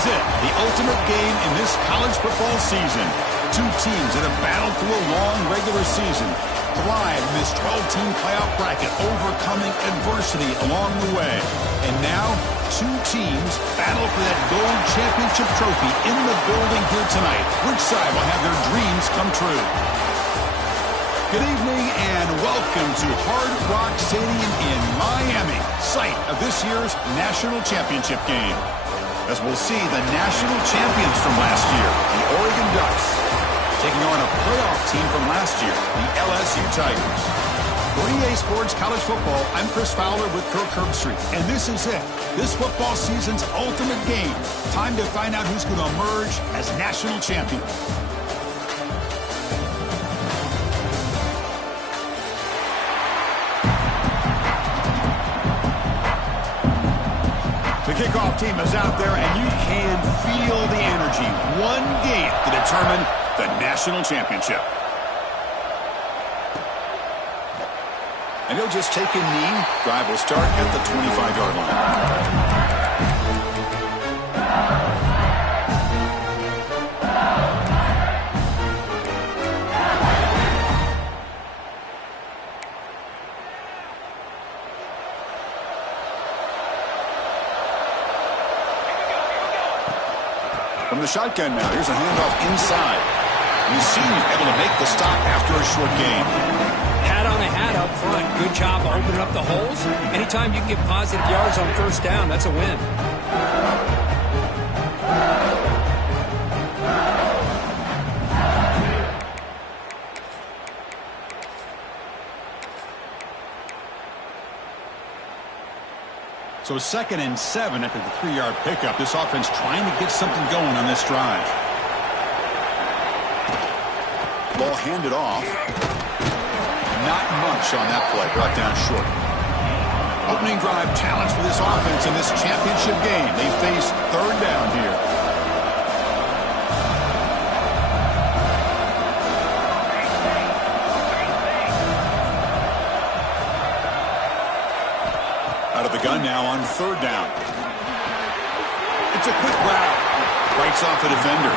is it, the ultimate game in this college football season. Two teams that have battled through a long regular season, thrive in this 12-team playoff bracket, overcoming adversity along the way. And now, two teams battle for that gold championship trophy in the building here tonight. Which side will have their dreams come true? Good evening and welcome to Hard Rock Stadium in Miami, site of this year's national championship game. As we'll see the national champions from last year, the Oregon Ducks, taking on a playoff team from last year, the LSU Tigers. For EA Sports College Football, I'm Chris Fowler with Kirk Herbstreit, and this is it. This football season's ultimate game. Time to find out who's going to emerge as national champion. The kickoff team is out there, and you can feel the energy. One game to determine the national championship. And he'll just take a knee. Drive will start at the 25-yard line. From the shotgun now, here's a handoff inside. You see him able to make the stop after a short gain. Hat on a hat up front. Good job opening up the holes. Anytime you can get positive yards on first down, that's a win. So 2nd and 7 after the 3-yard pickup. This offense trying to get something going on this drive. Ball handed off. Not much on that play. Brought down short. Opening drive challenge for this offense in this championship game. They face 3rd down here. Out of the gun now on 3rd down. It's a quick route. Fights off a defender.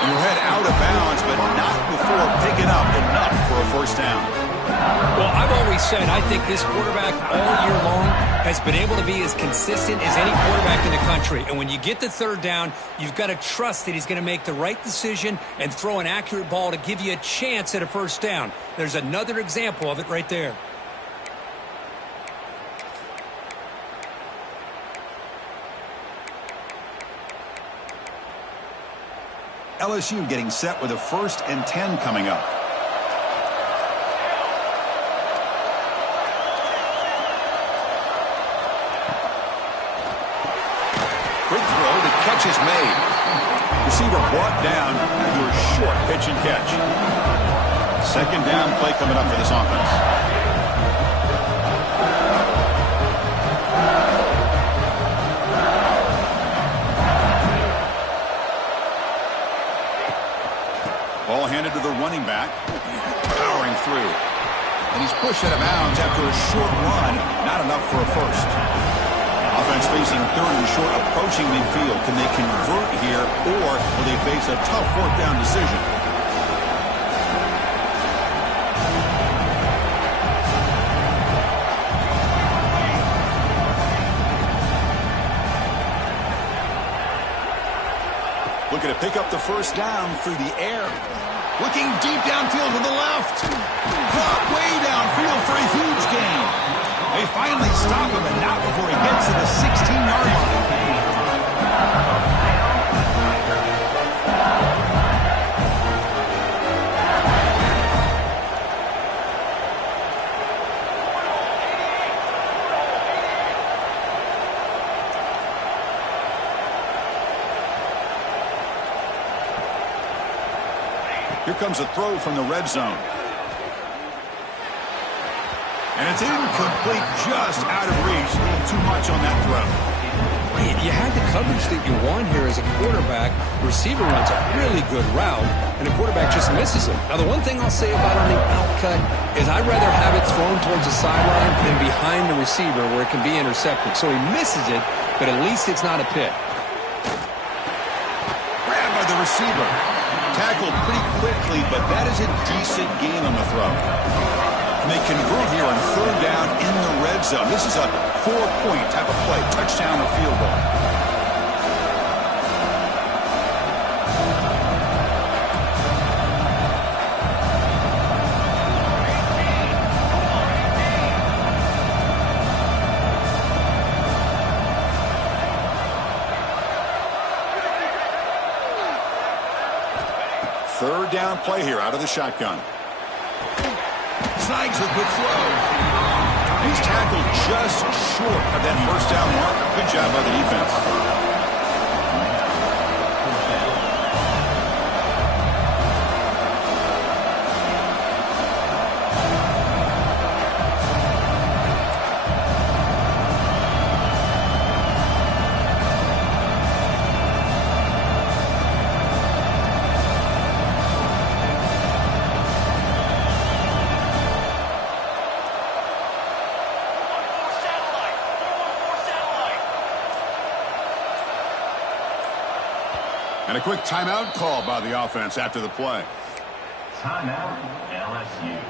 And he'll head out of bounds, but not before picking up enough for a first down. Well, I've always said I think this quarterback all year long has been able to be as consistent as any quarterback in the country. And when you get to 3rd down, you've got to trust that he's going to make the right decision and throw an accurate ball to give you a chance at a first down. There's another example of it right there. LSU getting set with a 1st and 10 coming up. Quick throw, the catch is made. Receiver brought down after a short pitch and catch. 2nd down play coming up for this offense. Ball handed to the running back. Powering through. And he's pushed out of bounds after a short run. Not enough for a first. Offense facing 3rd and short, approaching midfield. Can they convert here, or will they face a tough 4th down decision? Looking to pick up the first down through the air. Looking deep downfield to the left. Caught way downfield for a huge gain. They finally stop him, but not before he gets to the 16-yard line. Here comes a throw from the red zone. And it's incomplete, just out of reach. A little too much on that throw. You had the coverage that you want here as a quarterback. Receiver runs a really good route, and the quarterback just misses him. Now, the one thing I'll say about on the out cut is I'd rather have it thrown towards the sideline than behind the receiver where it can be intercepted. So he misses it, but at least it's not a pick. receiver. Tackled pretty quickly, but that is a decent gain on the throw. And they convert here on third down in the red zone. This is a 4-point type of play, touchdown or field goal. Third down play here out of the shotgun. Snags a good throw. He's tackled just short of that first down marker. Good job by the defense. And a quick timeout call by the offense after the play. Timeout, LSU.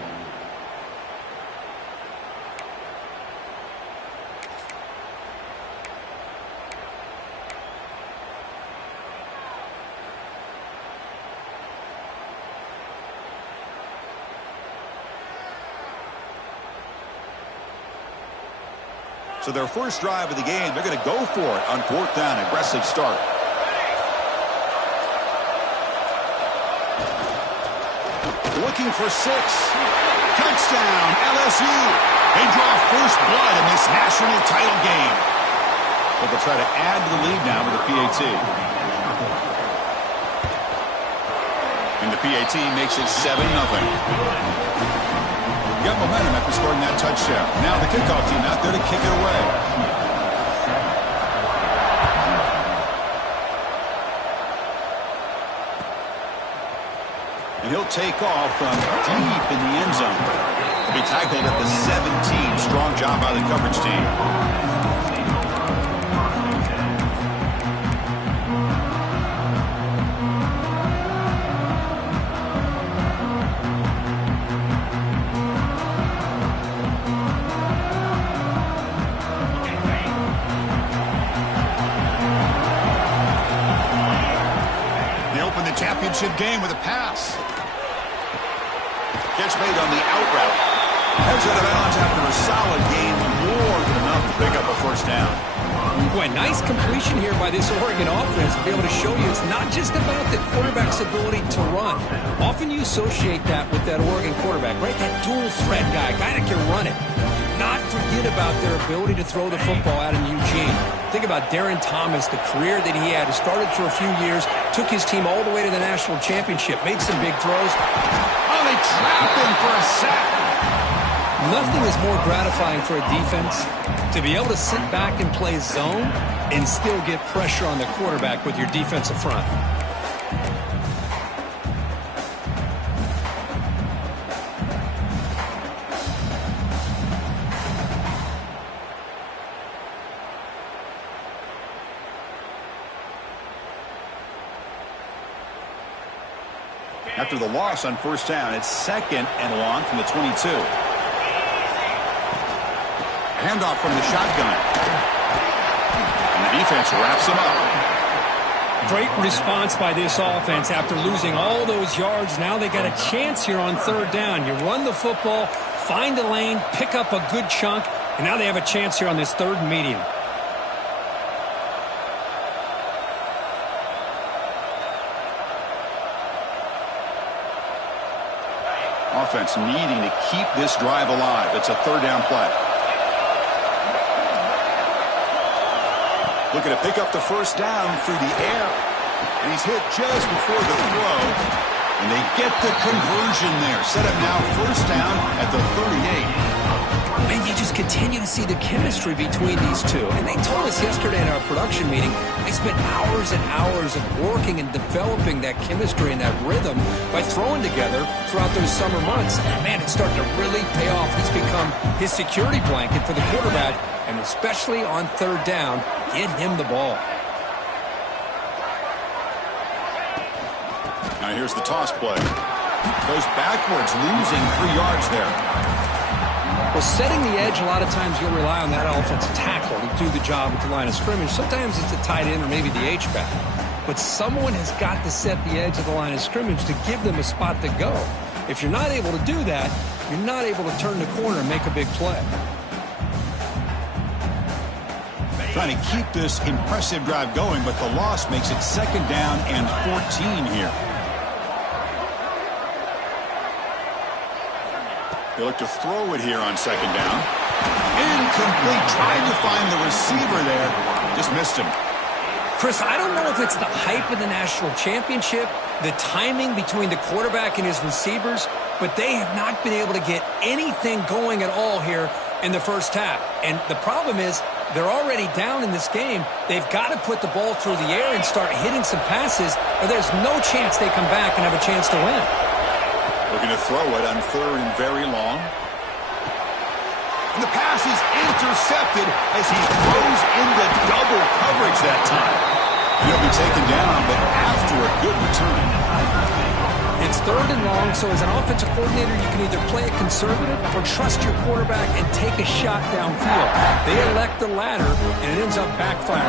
So their first drive of the game, they're going to go for it on fourth down. Aggressive start. Looking for 6. Touchdown, LSU. They draw first blood in this national title game. But they'll try to add to the lead now with the PAT. And the PAT makes it 7-0. Got momentum after scoring that touchdown. Now the kickoff team out there to kick it away. He'll take off from deep in the end zone. He'll be tackled at the 17. Strong job by the coverage team. They open the championship game with a pass. Catch made on the out route. Heads out of bounds after a solid game. More than enough to pick up a first down. Boy, nice completion here by this Oregon offense to be able to show you it's not just about the quarterback's ability to run. Often you associate that with that Oregon quarterback, right? That dual threat guy that can run it. Not forget about their ability to throw the football out in Eugene. Think about Darren Thomas, the career that he had. He started for a few years, took his team all the way to the national championship, made some big throws. Oh, they trap him for a sack. Nothing is more gratifying for a defense to be able to sit back and play zone and still get pressure on the quarterback with your defensive front. After the loss on first down, it's 2nd and long from the 22. Handoff from the shotgun. And the defense wraps him up. Great response by this offense after losing all those yards. Now they got a chance here on third down. You run the football, find a lane, pick up a good chunk, and now they have a chance here on this third and medium. Offense needing to keep this drive alive. It's a third down play. Looking to pick up the first down through the air. And he's hit just before the throw. And they get the conversion there. Set up now first down at the 38. Man, you just continue to see the chemistry between these two. And they told us yesterday in our production meeting, they spent hours and hours of working and developing that chemistry and that rhythm by throwing together throughout those summer months. And man, it's starting to really pay off. He's become his security blanket for the quarterback, and especially on third down, get him the ball. Now here's the toss play. Goes backwards, losing 3 yards there. Well, setting the edge, a lot of times you'll rely on that offensive tackle to do the job at the line of scrimmage. Sometimes it's a tight end or maybe the H-back. But someone has got to set the edge of the line of scrimmage to give them a spot to go. If you're not able to do that, you're not able to turn the corner and make a big play. Trying to keep this impressive drive going, but the loss makes it 2nd down and 14 here. They look to throw it here on 2nd down. Incomplete. Trying to find the receiver there. Just missed him. Chris, I don't know if it's the hype of the national championship, the timing between the quarterback and his receivers, but they have not been able to get anything going at all here in the first half. And the problem is they're already down in this game. They've got to put the ball through the air and start hitting some passes, or there's no chance they come back and have a chance to win. Looking to throw it on 3rd and very long. And the pass is intercepted as he throws into double coverage that time. He'll be taken down, but after a good return. It's 3rd and long, so as an offensive coordinator, you can either play it conservative or trust your quarterback and take a shot downfield. They elect the latter, and it ends up backfiring.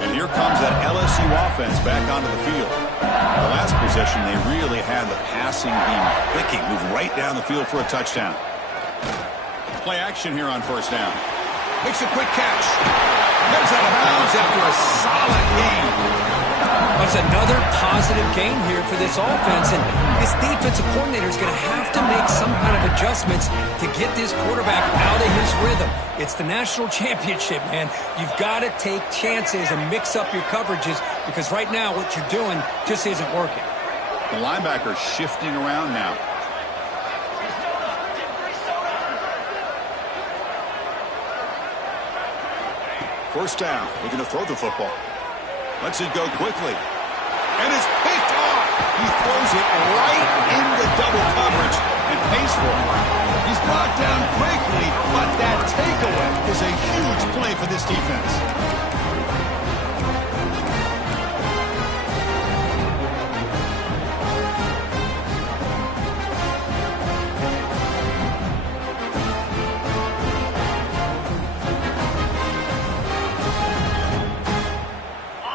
And here comes that LSU offense back onto the field. The last possession, they really had the passing game clicking, move right down the field for a touchdown. Play action here on 1st down. Makes a quick catch. Goes out of bounds after a solid gain. That's another positive gain here for this offense, and this defensive coordinator is going to have to make some kind of adjustments to get this quarterback out of his rhythm. It's the national championship, man. You've got to take chances and mix up your coverages because right now what you're doing just isn't working. The linebacker shifting around now. First down, looking to throw the football. Lets it go quickly. And it's picked off. He throws it right into double coverage and pays for it. He's brought down quickly, but that takeaway is a huge play for this defense.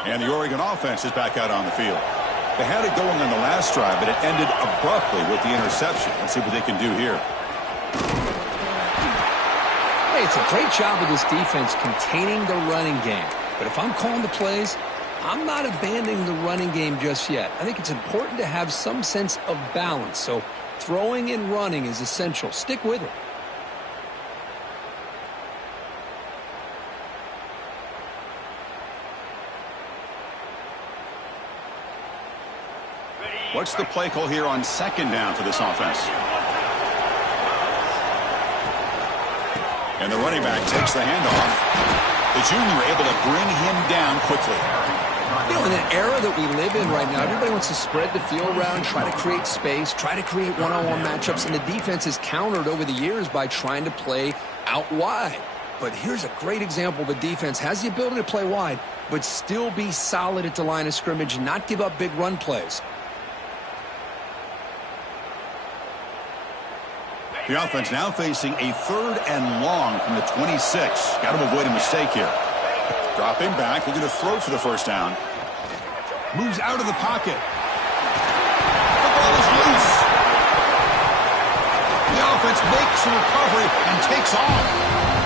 And the Oregon offense is back out on the field. They had it going on the last drive, but it ended abruptly with the interception. Let's see what they can do here. Hey, it's a great job of this defense containing the running game. But if I'm calling the plays, I'm not abandoning the running game just yet. I think it's important to have some sense of balance. So throwing and running is essential. Stick with it. What's the play call here on 2nd down for this offense? And the running back takes the handoff. The junior able to bring him down quickly. You know, in an era that we live in right now, everybody wants to spread the field around, try to create space, try to create one-on-one matchups, and the defense is countered over the years by trying to play out wide. But here's a great example. The defense has the ability to play wide, but still be solid at the line of scrimmage, not give up big run plays. The offense now facing a 3rd and long from the 26. Got to avoid a mistake here. Dropping back, looking to throw for the 1st down. Moves out of the pocket. The ball is loose. The offense makes a recovery and takes off.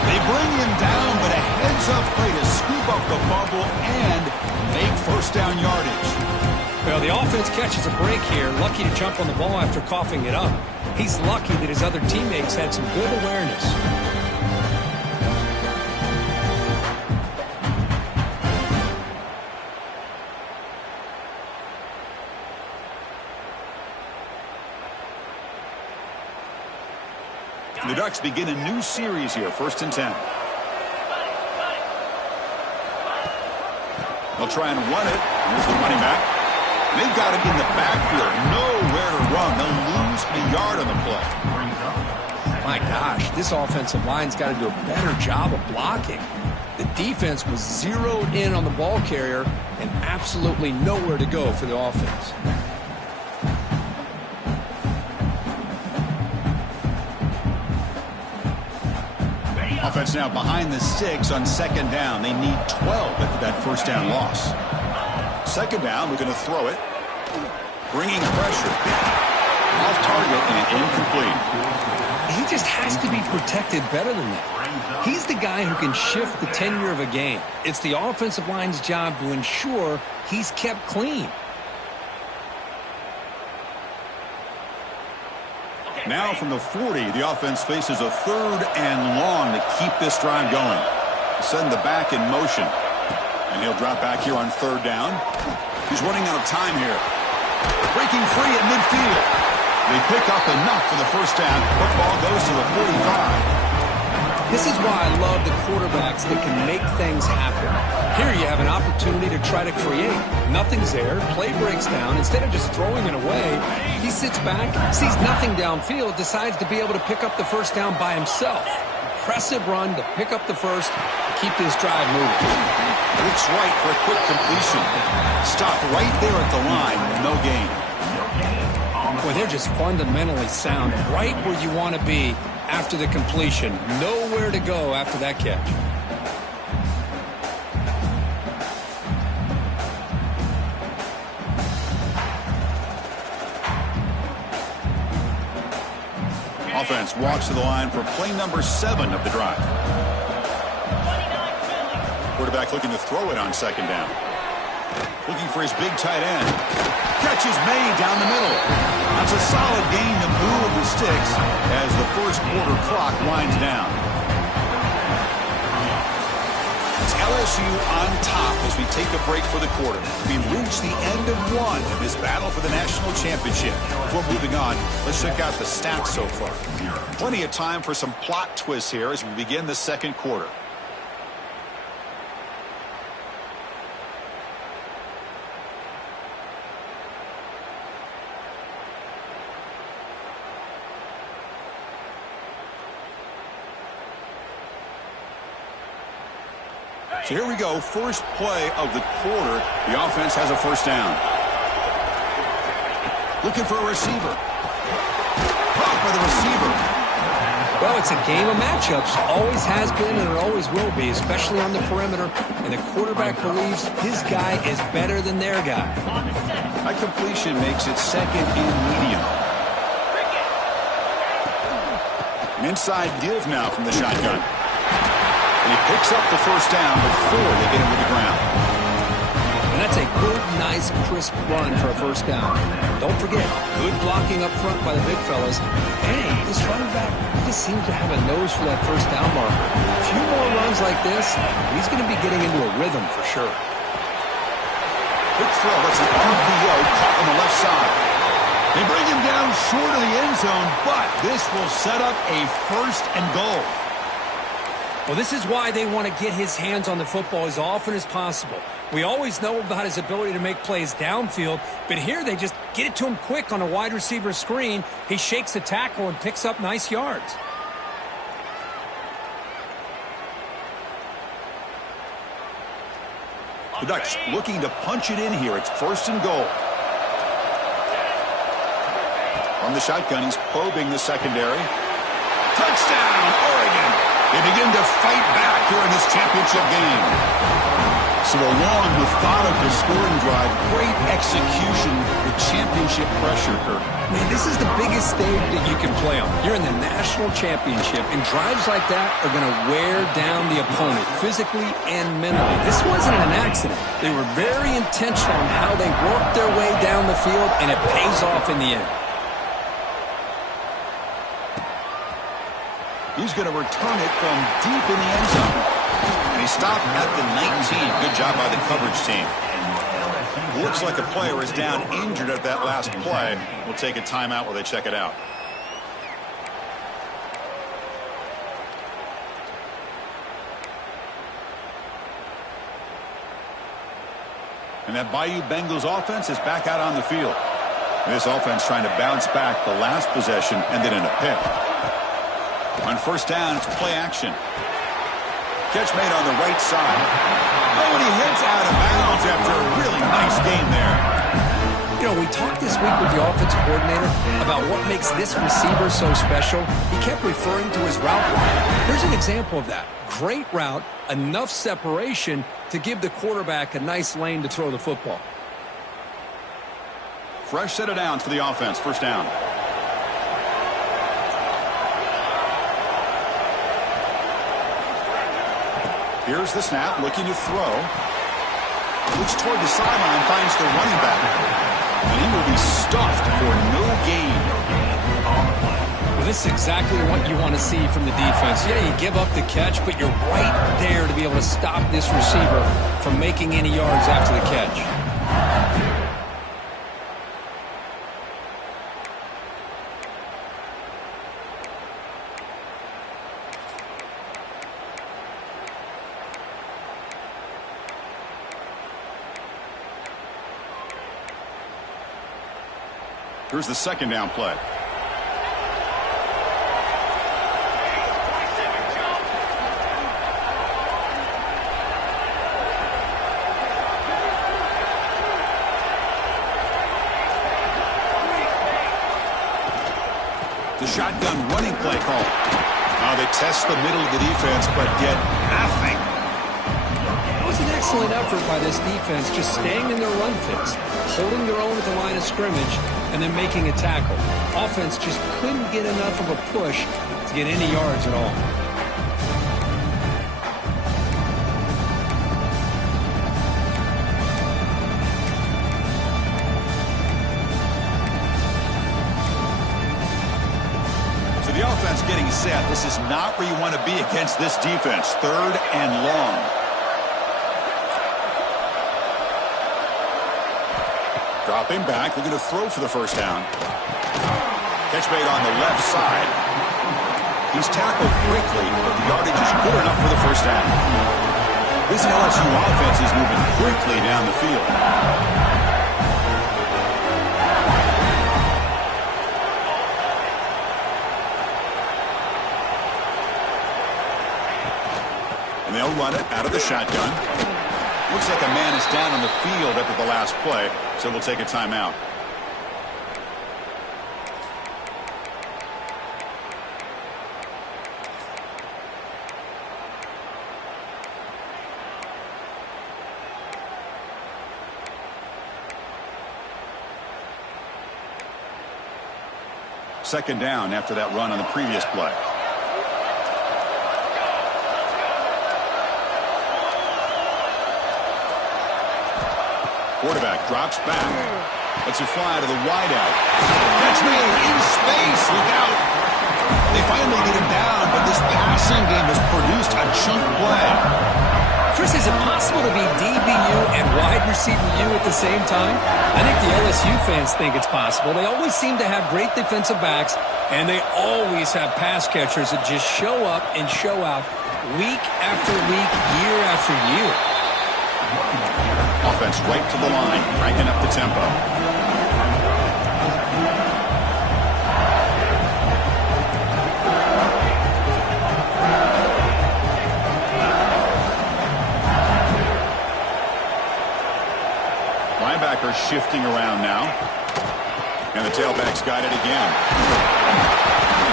They bring him down, but a heads-up play to scoop up the fumble and make 1st down yardage. Well, the offense catches a break here, lucky to jump on the ball after coughing it up. He's lucky that his other teammates had some good awareness. The Ducks begin a new series here, 1st and 10. They'll try and run it. Here's the running back. They've got him in the backfield. Nowhere to run. They'll lose a yard on the play. My gosh, this offensive line's got to do a better job of blocking. The defense was zeroed in on the ball carrier and absolutely nowhere to go for the offense. Offense now behind the 6 on second down. They need 12 after that first down loss. Second down, we're going to throw it. Bringing pressure. Off target and incomplete. He just has to be protected better than that. He's the guy who can shift the tenure of a game. It's the offensive line's job to ensure he's kept clean. Now from the 40, the offense faces a 3rd and long to keep this drive going. Send the back in motion. And he'll drop back here on 3rd down. He's running out of time here. Breaking free at midfield. They pick up enough for the first down. Football goes to the 45. This is why I love the quarterbacks that can make things happen. Here you have an opportunity to try to create. Nothing's there. Play breaks down. Instead of just throwing it away, he sits back, sees nothing downfield, decides to be able to pick up the first down by himself. Impressive run to pick up the first, keep this drive moving. Looks right for a quick completion. Stopped right there at the line. No gain. Boy, they're just fundamentally sound right where you want to be after the completion. Nowhere to go after that catch. Offense walks to the line for play number 7 of the drive. Quarterback looking to throw it on second down. Looking for his big tight end. Catch is made down the middle. That's a solid gain to move the sticks as the first quarter clock winds down. It's LSU on top as we take a break for the quarter. We've reached the end of one of this battle for the national championship. Before moving on, let's check out the stats so far. Plenty of time for some plot twists here as we begin the second quarter. So here we go, first play of the quarter. The offense has a first down. Looking for a receiver. Caught by the receiver. Well, it's a game of matchups. Always has been and it always will be, especially on the perimeter. And the quarterback believes his guy is better than their guy. That completion makes it second and medium. An inside give now from the shotgun. And he picks up the first down before they get him to the ground. And that's a good, nice, crisp run for a first down. Don't forget, good blocking up front by the big fellas. Hey, this running back just seems to have a nose for that first down marker. A few more runs like this, he's going to be getting into a rhythm for sure. Quick throw. That's an RPO caught on the left side. They bring him down short of the end zone, but this will set up a first and goal. Well, this is why they want to get his hands on the football as often as possible. We always know about his ability to make plays downfield, but here they just get it to him quick on a wide receiver screen. He shakes the tackle and picks up nice yards. The Ducks looking to punch it in here. It's first and goal. From the shotgun, he's probing the secondary. Touchdown, Oregon! They begin to fight back here in this championship game. So a long, methodical scoring drive, great execution with championship pressure, Kirk. Man, this is the biggest stage that you can play on. You're in the national championship, and drives like that are going to wear down the opponent physically and mentally. This wasn't an accident. They were very intentional on how they worked their way down the field, and it pays off in the end. He's going to return it from deep in the end zone. And he stopped at the 19. Good job by the coverage team. Looks like a player is down injured at that last play. We'll take a timeout while they check it out. And that Bayou Bengals offense is back out on the field. This offense trying to bounce back. The last possession ended in a pick. On first down, it's play action. Catch made on the right side. Oh, and he heads out of bounds after a really nice game there. You know, we talked this week with the offensive coordinator about what makes this receiver so special. He kept referring to his route running. Here's an example of that. Great route, enough separation to give the quarterback a nice lane to throw the football. Fresh set of downs for the offense. First down. Here's the snap, looking to throw. Looks toward the sideline, finds the running back. And he will be stuffed for no gain. Well, this is exactly what you want to see from the defense. Yeah, you give up the catch, but you're right there to be able to stop this receiver from making any yards after the catch. Here's the second down play. The shotgun running play call. They test the middle of the defense, but get nothing. It was an excellent effort by this defense, just staying in their run fix, holding their own at the line of scrimmage, and then making a tackle. Offense just couldn't get enough of a push to get any yards at all. So the offense getting set. This is not where you want to be against this defense. Third and long. Dropping back, looking to throw for the first down. Catch made on the left side. He's tackled quickly, but the yardage is good enough for the first down. This LSU offense is moving quickly down the field. And they'll run it out of the shotgun. Looks like a man is down on the field after the last play, so we'll take a timeout. Second down after that run on the previous play. Quarterback drops back. Lets it fly to the wideout. Catch made in space. Look out. They finally get him down, but this passing game has produced a chunk play. Chris, is it possible to be DBU and wide receiver U at the same time? I think the LSU fans think it's possible. They always seem to have great defensive backs, and they always have pass catchers that just show up and show out week after week, year after year. Offense right to the line, cranking up the tempo. Linebacker shifting around now. And the tailback's got it again.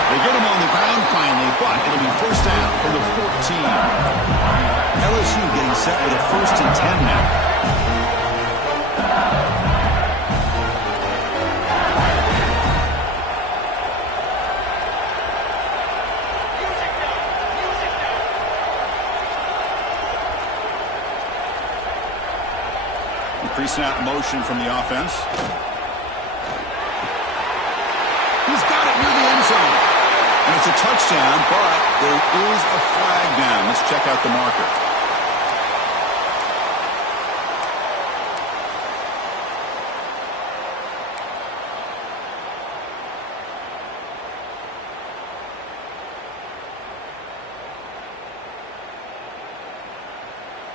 They get him on the ground finally, but it'll be first down from the 14. LSU getting set with a 1st and 10 now. Pre-snap motion from the offense. He's got it near the end zone. And it's a touchdown, but there is a flag down. Let's check out the marker.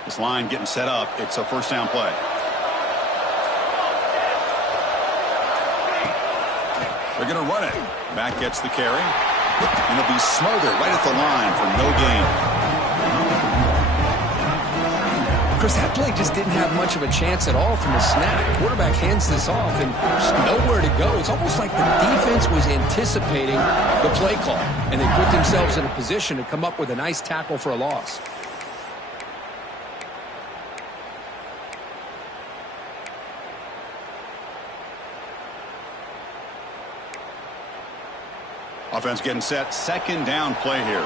This line getting set up. It's a first down play. They're going to run it. Back gets the carry. And he'll be smothered right at the line for no gain. Chris, that play just didn't have much of a chance at all from the snap. The quarterback hands this off, and there's nowhere to go. It's almost like the defense was anticipating the play call, and they put themselves in a position to come up with a nice tackle for a loss. Offense getting set. Second down play here.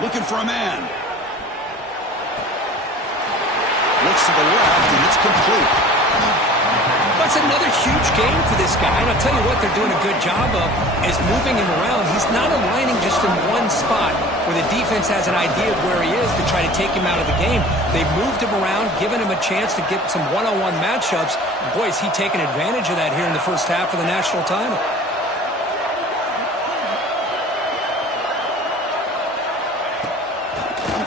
Looking for a man. Looks to the left, and it's complete. That's another huge game for this guy. And I'll tell you what they're doing a good job of is moving him around. He's not aligning just in one spot where the defense has an idea of where he is to try to take him out of the game. They've moved him around, given him a chance to get some one-on-one matchups. Boy, is he taking advantage of that here in the first half of the national title.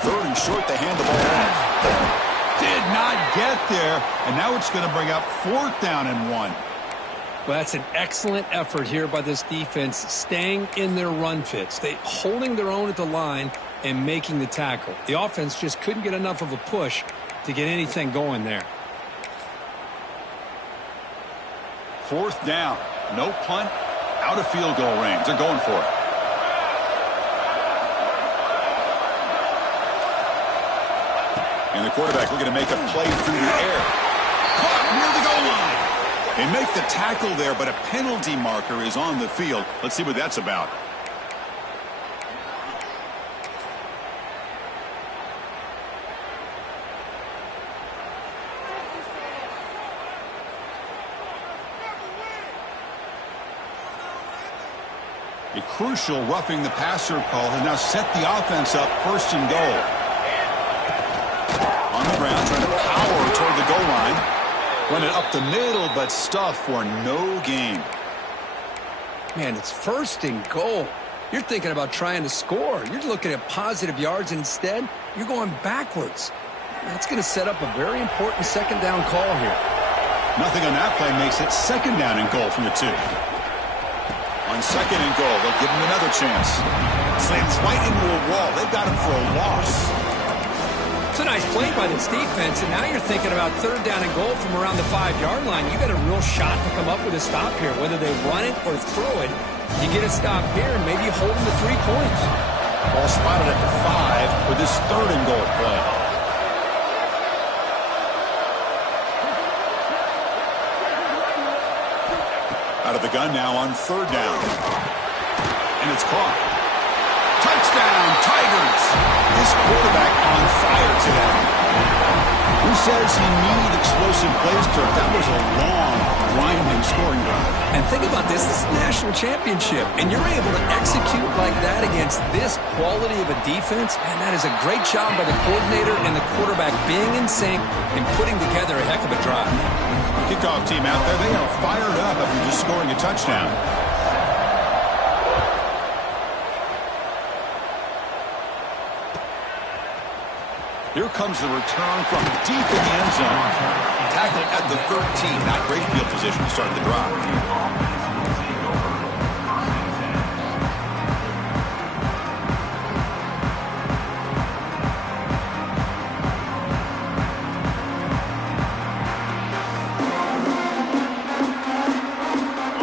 Third and short, they hand the ball off. Did not get there, and now it's going to bring up 4th down and 1. Well, that's an excellent effort here by this defense, staying in their run fits. They holding their own at the line and making the tackle. The offense just couldn't get enough of a push to get anything going there. 4th down, no punt, out of field goal range. They're going for it. And the quarterback looking to make a play through the air. Caught near the goal line. They make the tackle there, but a penalty marker is on the field. Let's see what that's about. A crucial roughing the passer call has now set the offense up 1st and goal. On the ground, trying to power toward the goal line. Run it up the middle, but stuff for no gain. Man, it's 1st and goal. You're thinking about trying to score. You're looking at positive yards, and instead, you're going backwards. That's going to set up a very important 2nd down call here. Nothing on that play makes it 2nd down and goal from the 2. On 2nd and goal, they'll give him another chance. Slams right into a wall. They've got him for a loss. It's a nice play by this defense, and now you're thinking about 3rd down and goal from around the 5-yard line. You got a real shot to come up with a stop here. Whether they run it or throw it, you get a stop here, and maybe you hold them to 3 points. Ball spotted at the 5 for this 3rd and goal play. Out of the gun now on 3rd down. And it's caught. Touchdown, Tigers! This quarterback on fire today. Who says he needed explosive plays, Kirk? That was a long, grinding scoring drive. And think about this. This is the national championship, and you're able to execute like that against this quality of a defense, and that is a great job by the coordinator and the quarterback being in sync and putting together a heck of a drive. Kickoff team out there, they are fired up after just scoring a touchdown. Here comes the return from deep in the end zone. Tackled at the 13. Not great field position to start the drive.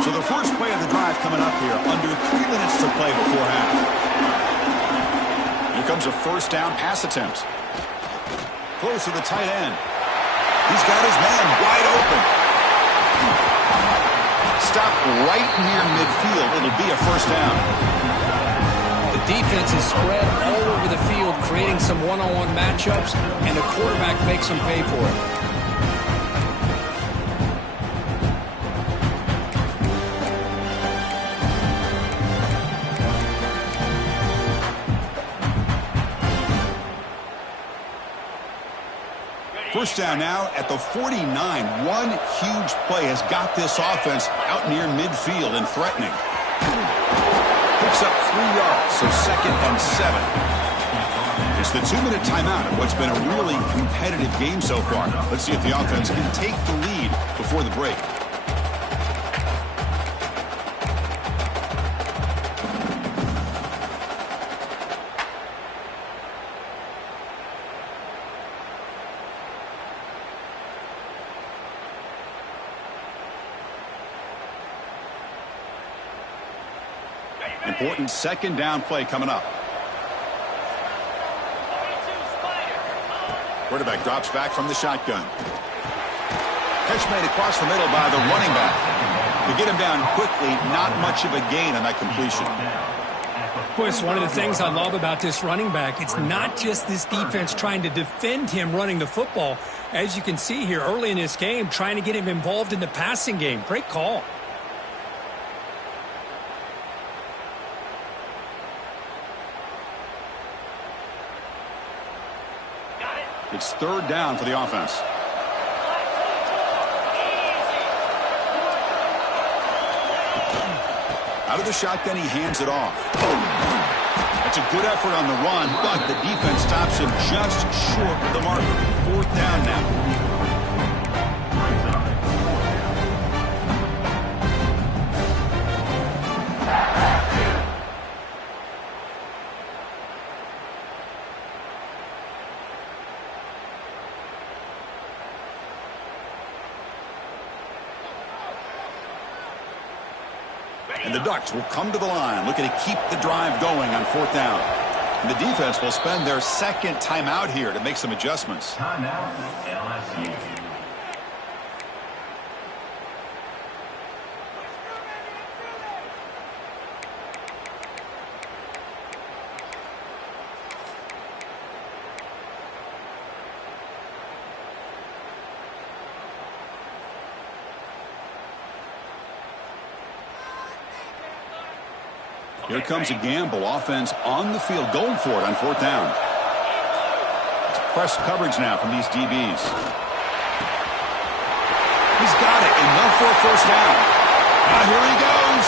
So the first play of the drive coming up here. Under 3 minutes to play before half. Here comes a 1st down pass attempt. Close to the tight end. He's got his man wide open. Stop right near midfield. It'll be a 1st down. The defense is spread all over the field, creating some one-on-one matchups, and the quarterback makes them pay for it. First down now at the 49. One huge play has got this offense out near midfield and threatening. Picks picks up 3 yards, so 2nd and 7. It's the 2-minute timeout of what's been a really competitive game so far. Let's see if the offense can take the lead before the break. Important 2nd down play coming up. Quarterback drops back from the shotgun. Catch made across the middle by the running back. To get him down quickly, not much of a gain on that completion. Boy, it's one of the things I love about this running back. It's not just this defense trying to defend him running the football. As you can see here early in this game, trying to get him involved in the passing game. Great call. It's 3rd down for the offense. Out of the shotgun, he hands it off. That's a good effort on the run, but the defense stops him just short of the marker. 4th down now. And the Ducks will come to the line, looking to keep the drive going on 4th down. And the defense will spend their 2nd timeout here to make some adjustments. Timeout, LSU. Here comes a gamble. Offense on the field, going for it on 4th down. It's press coverage now from these DBs. He's got it, enough for a 1st down. Now here he goes.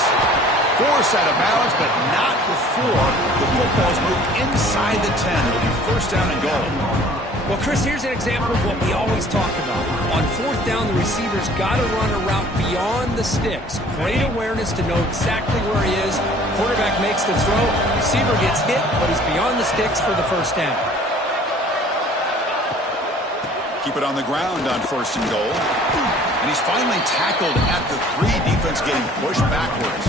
Forced out of balance, but not before the football's moved inside the 10. It'll be 1st down and goal. Well, Chris, here's an example of what we always talk about. On 4th down, the receiver's got to run a route beyond the sticks. Great awareness to know exactly where he is. Quarterback makes the throw. Receiver gets hit, but he's beyond the sticks for the 1st down. Keep it on the ground on 1st and goal. And he's finally tackled at the 3. Defense getting pushed backwards.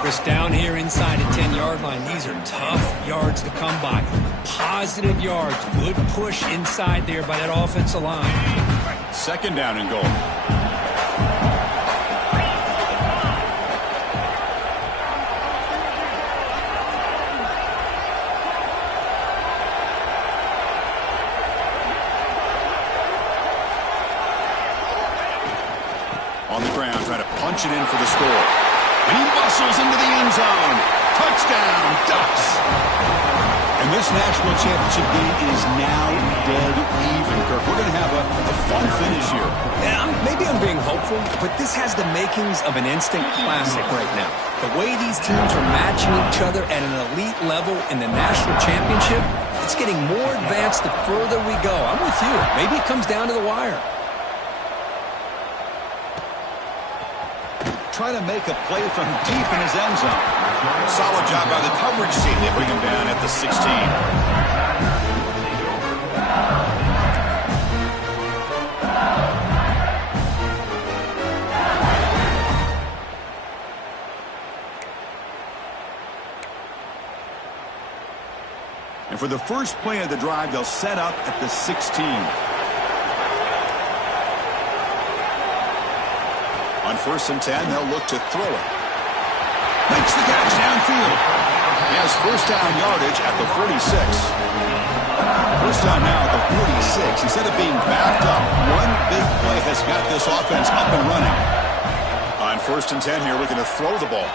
Chris, down here inside the 10-yard line. These are tough yards to come by. Positive yards. Good push inside there by that offensive line. 2nd down and goal. On the ground, trying to punch it in for the score. And he bustles into the end zone. Touchdown, Ducks. And this national championship game is now dead even, Kirk. We're going to have a fun finish here. Yeah, maybe I'm being hopeful, but this has the makings of an instant classic right now. The way these teams are matching each other at an elite level in the national championship, it's getting more advanced the further we go. I'm with you. Maybe it comes down to the wire. Trying to make a play from deep in his end zone. Solid job by the coverage team. They bring him down at the 16. And for the first play of the drive, they'll set up at the 16. On 1st and 10, they'll look to throw it. Makes the catch downfield. He has 1st down yardage at the 46. 1st down now at the 46. Instead of being backed up, one big play has got this offense up and running. On 1st and 10 here, looking to throw the ball.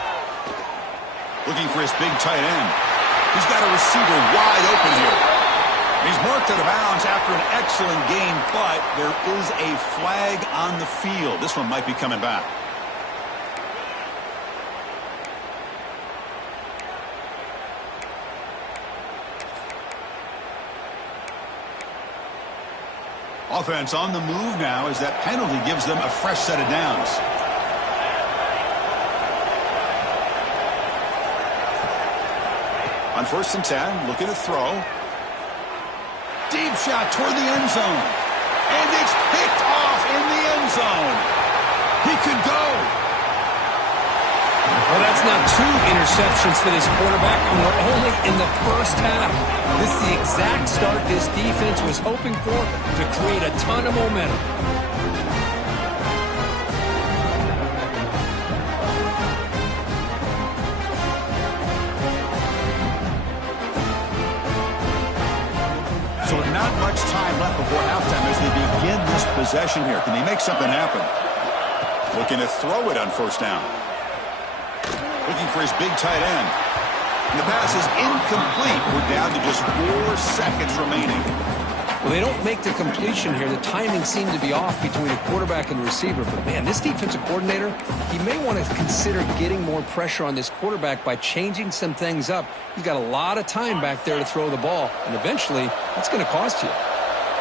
Looking for his big tight end. He's got a receiver wide open here. He's marked out of bounds after an excellent game, but there is a flag on the field. This one might be coming back. Offense on the move now as that penalty gives them a fresh set of downs. On 1st and 10, looking to throw. Deep shot toward the end zone. And it's picked off in the end zone. He could go. Well, that's now 2 interceptions for this quarterback, and we're only in the first half. This is the exact start this defense was hoping for to create a ton of momentum. So not much time left before halftime as they begin this possession here. Can they make something happen? Looking to throw it on 1st down. Looking for his big tight end. And the pass is incomplete. We're down to just 4 seconds remaining. Well, they don't make the completion here. The timing seemed to be off between a quarterback and receiver. But, man, this defensive coordinator, he may want to consider getting more pressure on this quarterback by changing some things up. He's got a lot of time back there to throw the ball. And eventually, that's going to cost you.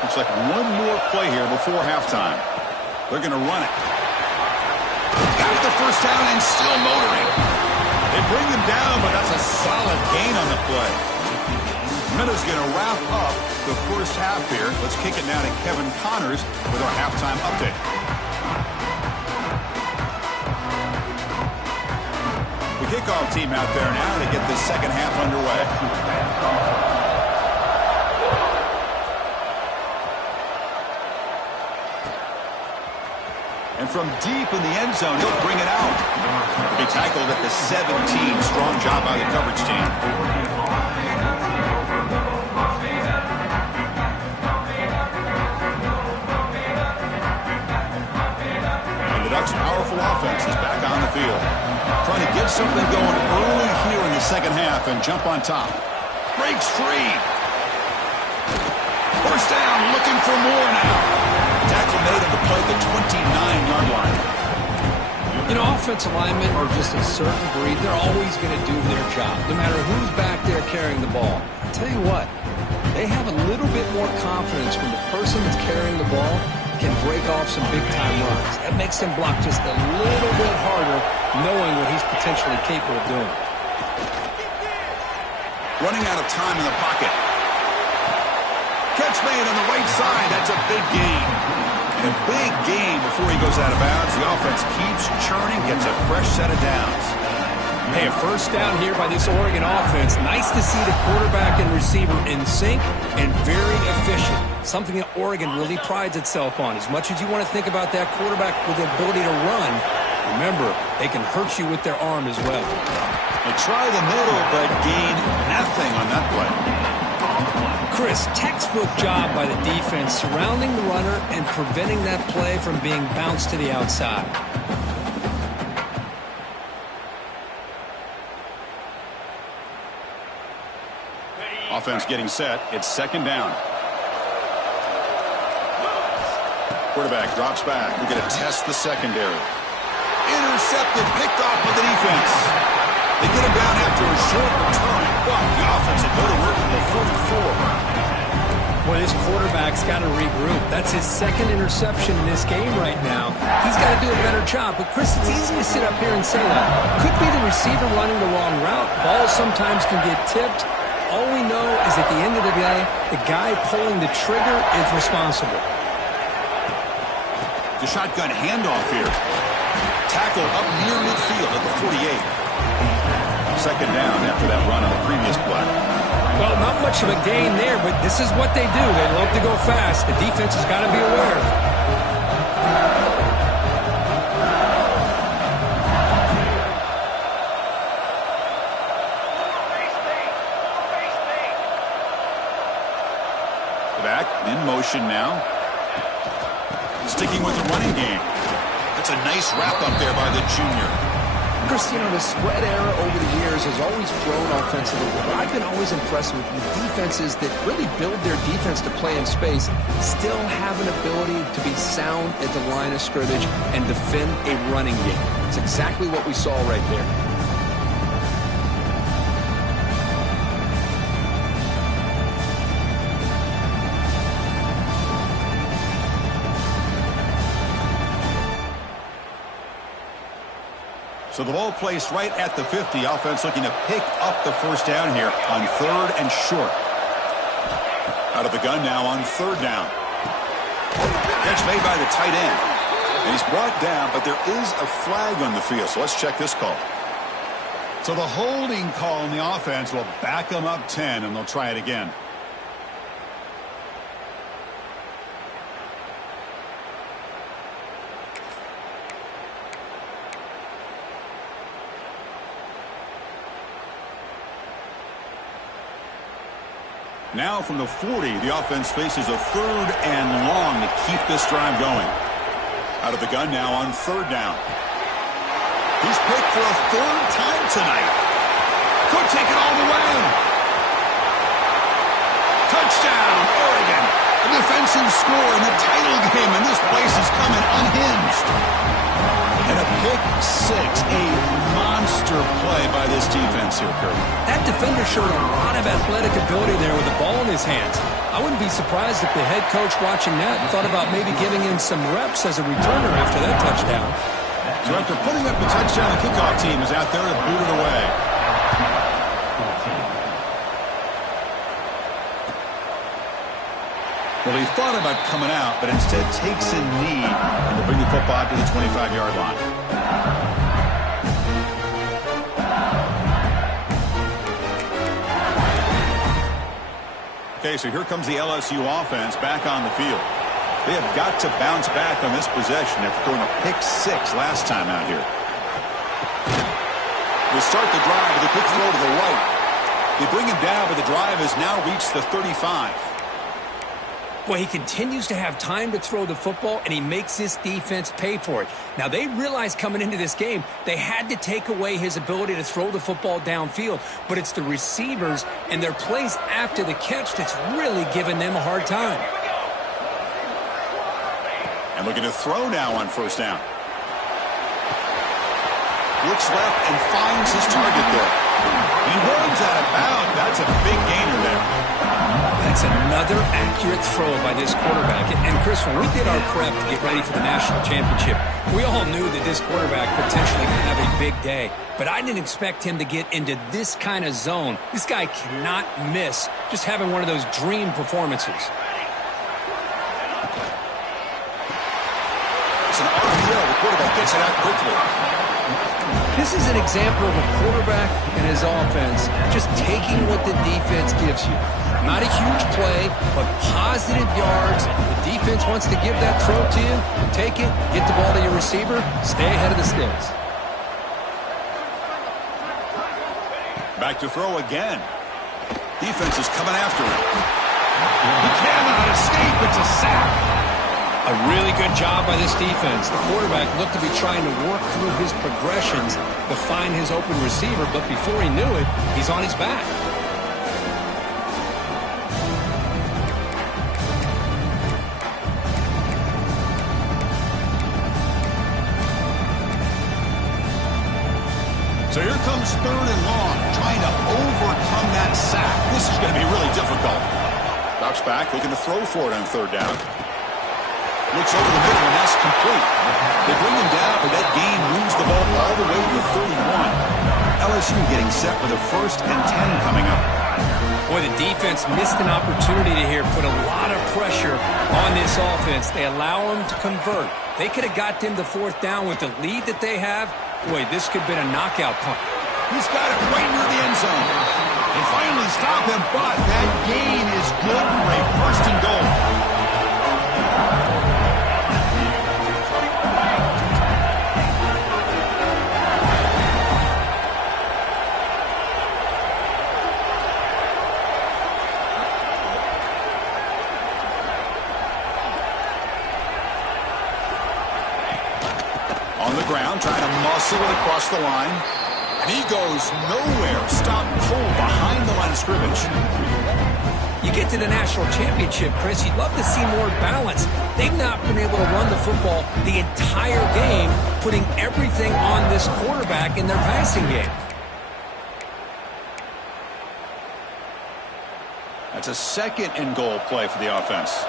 Looks like one more play here before halftime. They're going to run it. Got the 1st down and still motoring. They bring them down, but that's a solid gain on the play. Minutes going to wrap up the first half here. Let's kick it now to Kevin Connors with our halftime update. The kickoff team out there now to get the second half underway. And from deep in the end zone, he'll bring it out. He tackled at the 17. Strong job by the coverage team. Ducks' powerful offense is back on the field. Trying to get something going early here in the second half and jump on top. Breaks free. 1st down, looking for more now. Tackle made him to play the 29-yard line. You know, offensive linemen are just a certain breed. They're always going to do their job, no matter who's back there carrying the ball. I'll tell you what, they have a little bit more confidence when the person that's carrying the ball can break off some big-time runs. That makes them block just a little bit harder, knowing what he's potentially capable of doing. Running out of time in the pocket. Catch made on the right side. That's a big gain. And a big gain before he goes out of bounds. The offense keeps churning, gets a fresh set of downs. Hey, a 1st down here by this Oregon offense. Nice to see the quarterback and receiver in sync and very efficient. Something that Oregon really prides itself on. As much as you want to think about that quarterback with the ability to run, remember, they can hurt you with their arm as well. They try the middle, but gain nothing on that play. Chris, textbook job by the defense surrounding the runner and preventing that play from being bounced to the outside. Offense getting set. It's 2nd down. Quarterback drops back. We're going to test the secondary. Intercepted, picked off by the defense. They get him down after a short return. But the offense will go to work at the 44. Boy, this quarterback's got to regroup. That's his 2nd interception in this game right now. He's got to do a better job. But, Chris, it's easy to sit up here and say that. Could be the receiver running the wrong route. Balls sometimes can get tipped. All we know is at the end of the day, the guy pulling the trigger is responsible. The shotgun handoff here. Tackle up near midfield at the 48. 2nd down after that run on the previous play. Well, not much of a gain there, but this is what they do. They love to go fast. The defense has got to be aware. Back in motion now. Sticking with the running game. That's a nice wrap up there by the junior. Chris, you know, the spread era over the years has always grown offensively. But I've been always impressed with defenses that really build their defense to play in space, still have an ability to be sound at the line of scrimmage and defend a running game. It's exactly what we saw right there. So the ball placed right at the 50. Offense looking to pick up the first down here on 3rd and short. Out of the gun now on 3rd down. Catch made by the tight end. And he's brought down, but there is a flag on the field. So let's check this call. So the holding call on the offense will back them up 10, and they'll try it again. Now from the 40, the offense faces a 3rd and long to keep this drive going. Out of the gun now on 3rd down. He's picked for a 3rd time tonight. Could take it all the way. Touchdown, Oregon. A defensive score in the title game, and this place is coming unhinged. And a pick 6, a monster play by this defense here, Kirk. That defender showed a lot of athletic ability there with the ball in his hands. I wouldn't be surprised if the head coach watching that thought about maybe giving him some reps as a returner after that touchdown. So after putting up the touchdown, the kickoff team is out there to boot it away. Well, he thought about coming out, but instead takes a knee and to bring the football to the 25-yard line. Okay, so here comes the LSU offense back on the field. They have got to bounce back on this possession after throwing a pick 6 last time out here. They start the drive with a quick throw to the right. They bring him down, but the drive has now reached the 35. Well, he continues to have time to throw the football, and he makes this defense pay for it. Now, they realized coming into this game they had to take away his ability to throw the football downfield, but it's the receivers and their plays after the catch that's really giving them a hard time. And looking to throw now on 1st down. Looks left and finds his target there. He runs out of bounds. That's a big gainer there. That's another accurate throw by this quarterback. And Chris, when we did our prep to get ready for the national championship, we all knew that this quarterback potentially could have a big day. But I didn't expect him to get into this kind of zone. This guy cannot miss just having one of those dream performances. It's an RPO. The quarterback gets it out quickly. This is an example of a quarterback and his offense just taking what the defense gives you. Not a huge play, but positive yards. The defense wants to give that throw to you. Take it, get the ball to your receiver, stay ahead of the sticks. Back to throw again. Defense is coming after him. He cannot escape. It's a sack. A really good job by this defense. The quarterback looked to be trying to work through his progressions to find his open receiver, but before he knew it, he's on his back. So here comes 3rd and long, trying to overcome that sack. This is going to be really difficult. Drops back, looking to throw for it on 3rd down. Looks over the middle, and that's complete. They bring him down, but that gain moves the ball all the way to 31. LSU getting set with a 1st and 10 coming up. Boy, the defense missed an opportunity to here put a lot of pressure on this offense. They allow them to convert. They could have got them to 4th down with the lead that they have. Boy, this could have been a knockout punt. He's got it right near the end zone. They finally stop him, but that gain is good for a 1st and goal. Ground, trying to muscle it across the line. And he goes nowhere. Stop cold behind the line of scrimmage. You get to the national championship, Chris, you'd love to see more balance. They've not been able to run the football the entire game, putting everything on this quarterback in their passing game. That's a 2nd and goal play for the offense.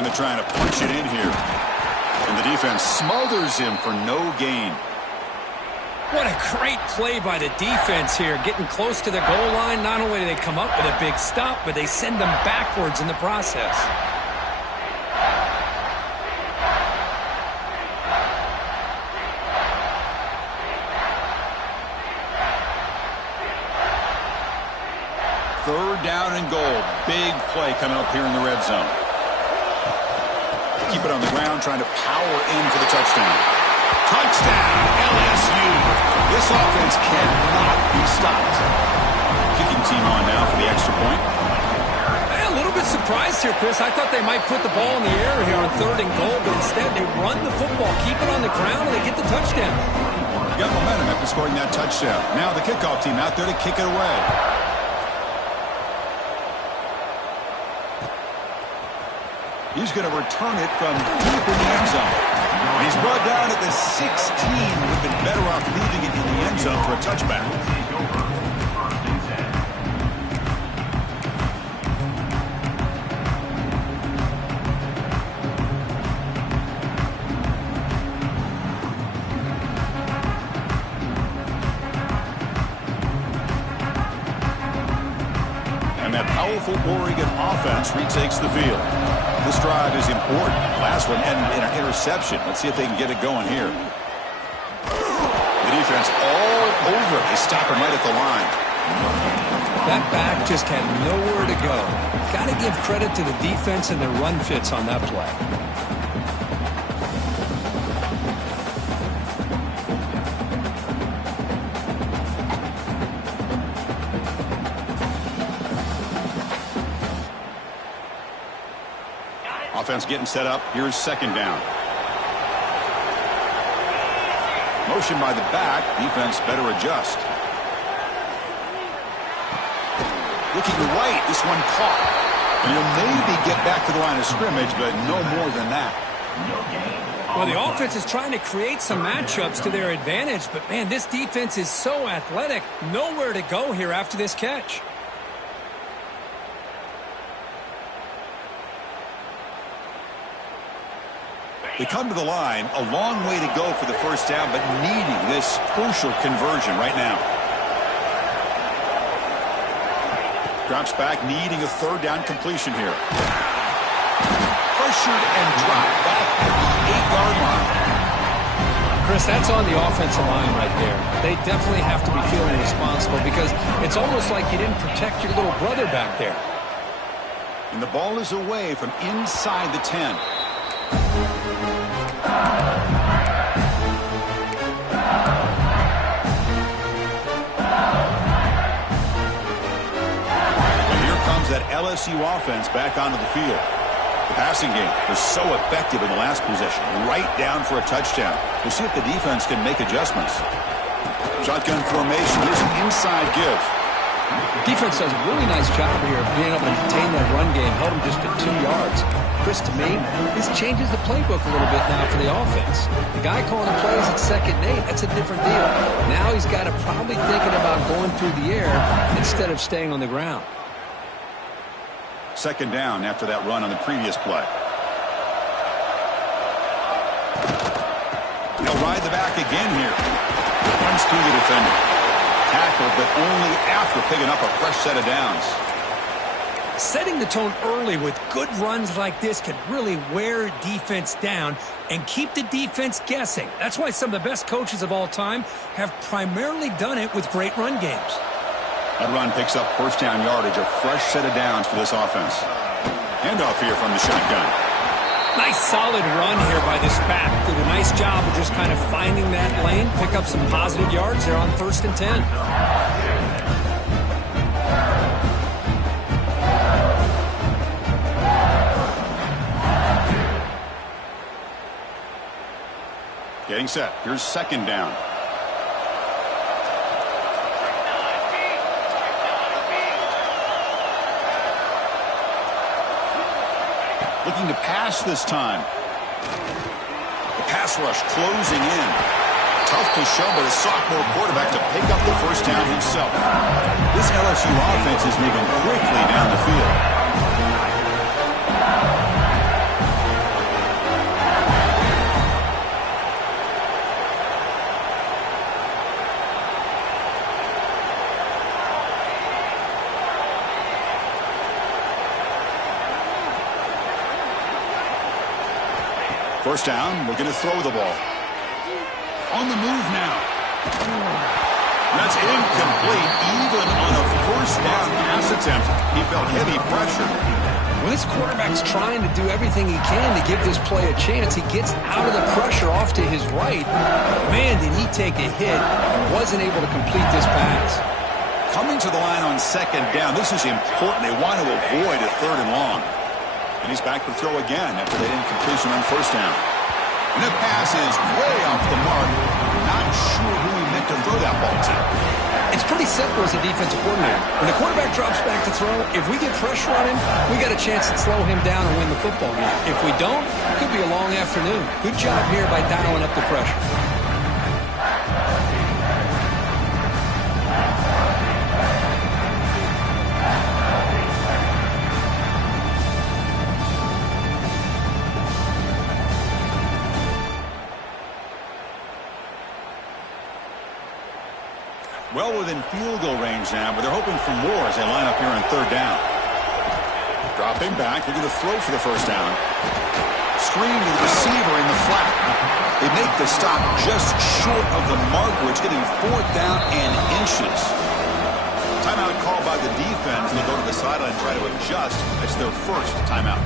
And they're trying to punch it in here. And the defense smothers him for no gain. What a great play by the defense here. Getting close to the goal line, not only do they come up with a big stop, but they send them backwards in the process. Third down and goal. Big play coming up here in the red zone. Keep it on the ground, trying to power in for the touchdown. Touchdown, LSU. This offense cannot be stopped. Kicking team on now for the extra point. A little bit surprised here, Chris. I thought they might put the ball in the air here on third and goal, but instead they run the football, keep it on the ground, and they get the touchdown. Got momentum after scoring that touchdown. Now the kickoff team out there to kick it away. He's going to return it from deep in the end zone. He's brought down at the 16. Would have been better off leaving it in the end zone for a touchback. And that powerful Oregon offense retakes the field. This drive is important. Last one ended in an interception. Let's see if they can get it going here. The defense all over. They stop him right at the line. That back just had nowhere to go. Got to give credit to the defense and their run fits on that play. Offense getting set up. Here's second down. Motion by the back. Defense better adjust. Looking right. This one caught. And he'll maybe get back to the line of scrimmage, but no more than that. Well, the offense is trying to create some matchups to their advantage, but, man, this defense is so athletic. Nowhere to go here after this catch. They come to the line, a long way to go for the first down, but needing this crucial conversion right now. Drops back, needing a third down completion here. Pressured and dropped back at the 8-yard line. Chris, that's on the offensive line right there. They definitely have to be feeling responsible because it's almost like you didn't protect your little brother back there. And the ball is away from inside the 10. That LSU offense back onto the field. The passing game was so effective in the last possession. Right down for a touchdown. We'll see if the defense can make adjustments. Shotgun formation. Here's an inside give. Defense does a really nice job here of being able to contain that run game. Held them just at 2 yards. Chris, to me, this changes the playbook a little bit now for the offense. The guy calling the plays at 2nd and 8, that's a different deal. Now he's got to probably thinking about going through the air instead of staying on the ground. Second down after that run on the previous play. He'll ride the back again here. Runs through the defender. Tackled, but only after picking up a fresh set of downs. Setting the tone early with good runs like this can really wear defense down and keep the defense guessing. That's why some of the best coaches of all time have primarily done it with great run games. That run picks up first down yardage, a fresh set of downs for this offense. Handoff here from the shotgun. Nice solid run here by this back. Did a nice job of just kind of finding that lane, pick up some positive yards there on 1st and 10. Getting set. Here's second down. Looking to pass this time. The pass rush closing in. Tough to show, but a sophomore quarterback to pick up the first down himself. This LSU offense is moving quickly down the field. First down, looking to throw the ball. On the move now. That's incomplete. Even on a first down pass attempt, he felt heavy pressure. When this quarterback's trying to do everything he can to give this play a chance, he gets out of the pressure off to his right. Man, did he take a hit and wasn't able to complete this pass. Coming to the line on second down, this is important. They want to avoid a third and long. And he's back to throw again after that incompletion on first down. And the pass is way off the mark. Not sure who he meant to throw that ball to. It's pretty simple as a defensive coordinator. When the quarterback drops back to throw, if we get pressure on him, we got a chance to slow him down and win the football game. If we don't, it could be a long afternoon. Good job here by dialing up the pressure. Well within field goal range now, but they're hoping for more as they line up here on third down. Dropping back, looking to throw for the first down. Screen to the receiver in the flat. They make the stop just short of the marker. It's getting fourth down and inches. Timeout called by the defense. They'll go to the sideline and try to adjust. That's their first timeout.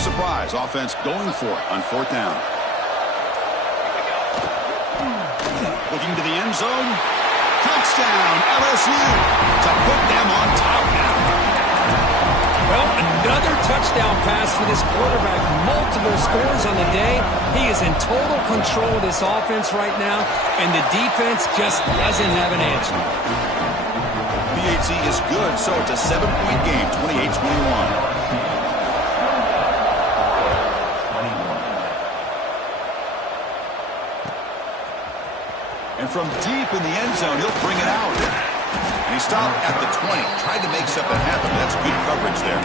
Surprise, offense going for it on fourth down. Looking to the end zone. Touchdown, LSU, to put them on top now. Well, another touchdown pass for this quarterback. Multiple scores on the day. He is in total control of this offense right now, and the defense just doesn't have an answer. PAT is good, so it's a 7-point game, 28-21. And from deep in the end zone, he'll bring it out. And he stopped at the 20. Tried to make something happen. That's good coverage there.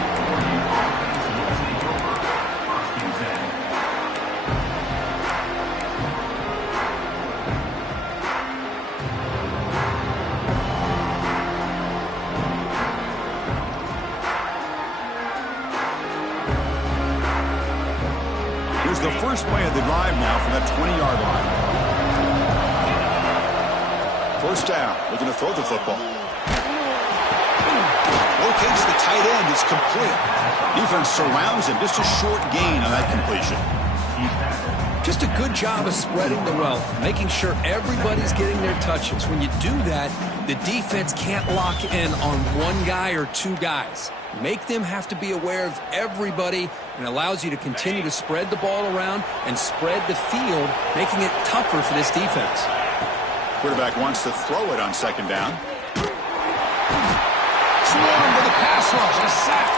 Here's the first play of the drive now from that 20-yard line. First down, looking to throw the football. Locates the tight end, it's complete. Defense surrounds him, just a short gain on that completion. Just a good job of spreading the wealth, making sure everybody's getting their touches. When you do that, the defense can't lock in on one guy or two guys. Make them have to be aware of everybody, and allows you to continue to spread the ball around and spread the field, making it tougher for this defense. Quarterback wants to throw it on second down. Swarm with a pass rush, a sack.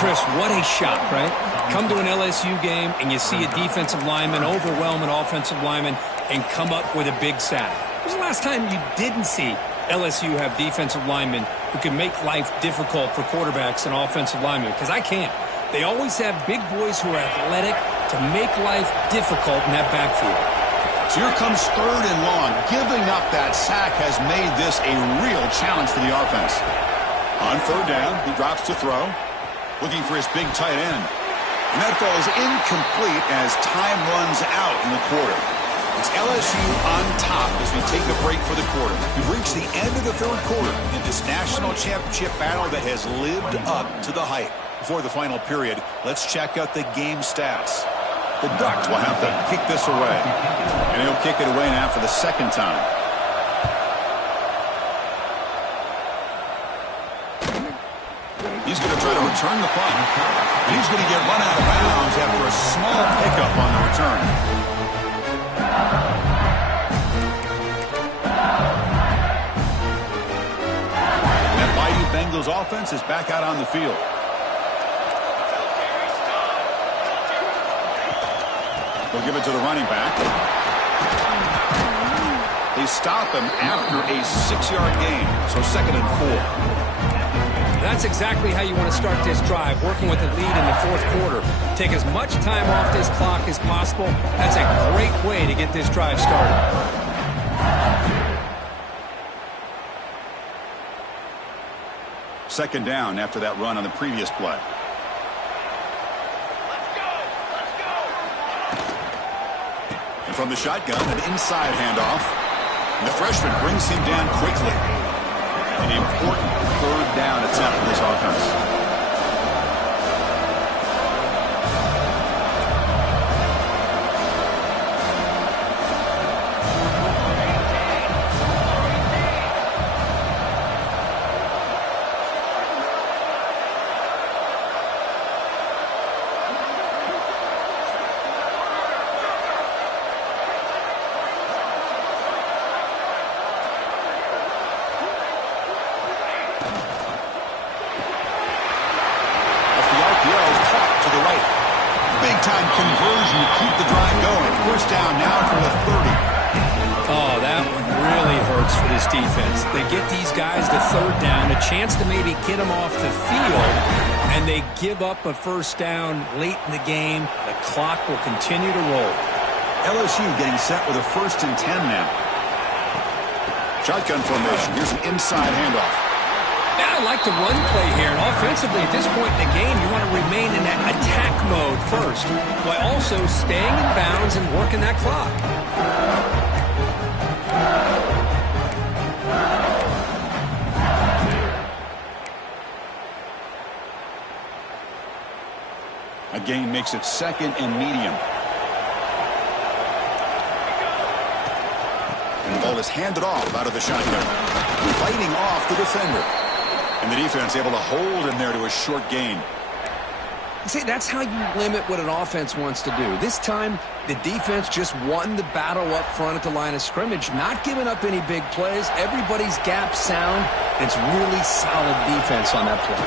Chris, what a shot, right? Come to an LSU game and you see a defensive lineman overwhelm an offensive lineman and come up with a big sack. When was the last time you didn't see LSU have defensive linemen who can make life difficult for quarterbacks and offensive linemen? Because I can't. They always have big boys who are athletic to make life difficult in that backfield. So here comes third and long. Giving up that sack has made this a real challenge for the offense. On third down, he drops to throw, looking for his big tight end. And that falls incomplete as time runs out in the quarter. It's LSU on top as we take a break for the quarter. We've reached the end of the third quarter in this national championship battle that has lived up to the hype. Before the final period, let's check out the game stats. The Ducks will have to kick this away. And he'll kick it away now for the second time. He's going to try to return the punt. And he's going to get run out of bounds after a small pickup on the return. That Bayou Bengals offense is back out on the field. They'll give it to the running back. They stop him after a 6-yard gain, so 2nd and 4. That's exactly how you want to start this drive, working with the lead in the fourth quarter. Take as much time off this clock as possible. That's a great way to get this drive started. Second down after that run on the previous play. And from the shotgun, an inside handoff. And the freshman brings him down quickly. An important third down attempt for this offense. Big-time conversion to keep the drive going. First down now for the 30. Oh, that one really hurts for this defense. They get these guys to third down, a chance to maybe get them off the field, and they give up a first down late in the game. The clock will continue to roll. LSU getting set with a 1st and 10 now. Shotgun formation. Here's an inside handoff. I like the run play here. And offensively, at this point in the game, you want to remain in that attack mode first, while also staying in bounds and working that clock. A gain makes it 2nd and medium. And the ball is handed off out of the shotgun. Fighting off the defender. And the defense able to hold him there to a short gain. See, that's how you limit what an offense wants to do. This time, the defense just won the battle up front at the line of scrimmage, not giving up any big plays. Everybody's gap sound. It's really solid defense on that play.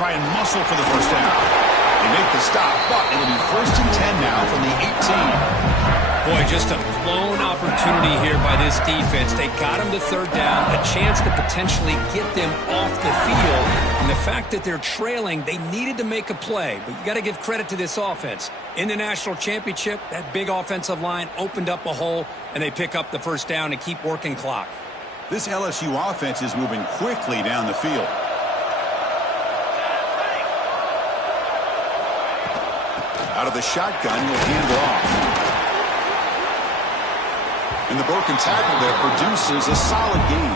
Try and muscle for the first down. They make the stop, but it'll be 1st and 10 now from the 18. Boy, just a blown opportunity here by this defense. They got him to third down, a chance to potentially get them off the field. And the fact that they're trailing, they needed to make a play. But you got to give credit to this offense. In the national championship, that big offensive line opened up a hole, and they pick up the first down and keep working clock. This LSU offense is moving quickly down the field. Out of the shotgun, he'll hand it off. And the broken tackle there produces a solid gain.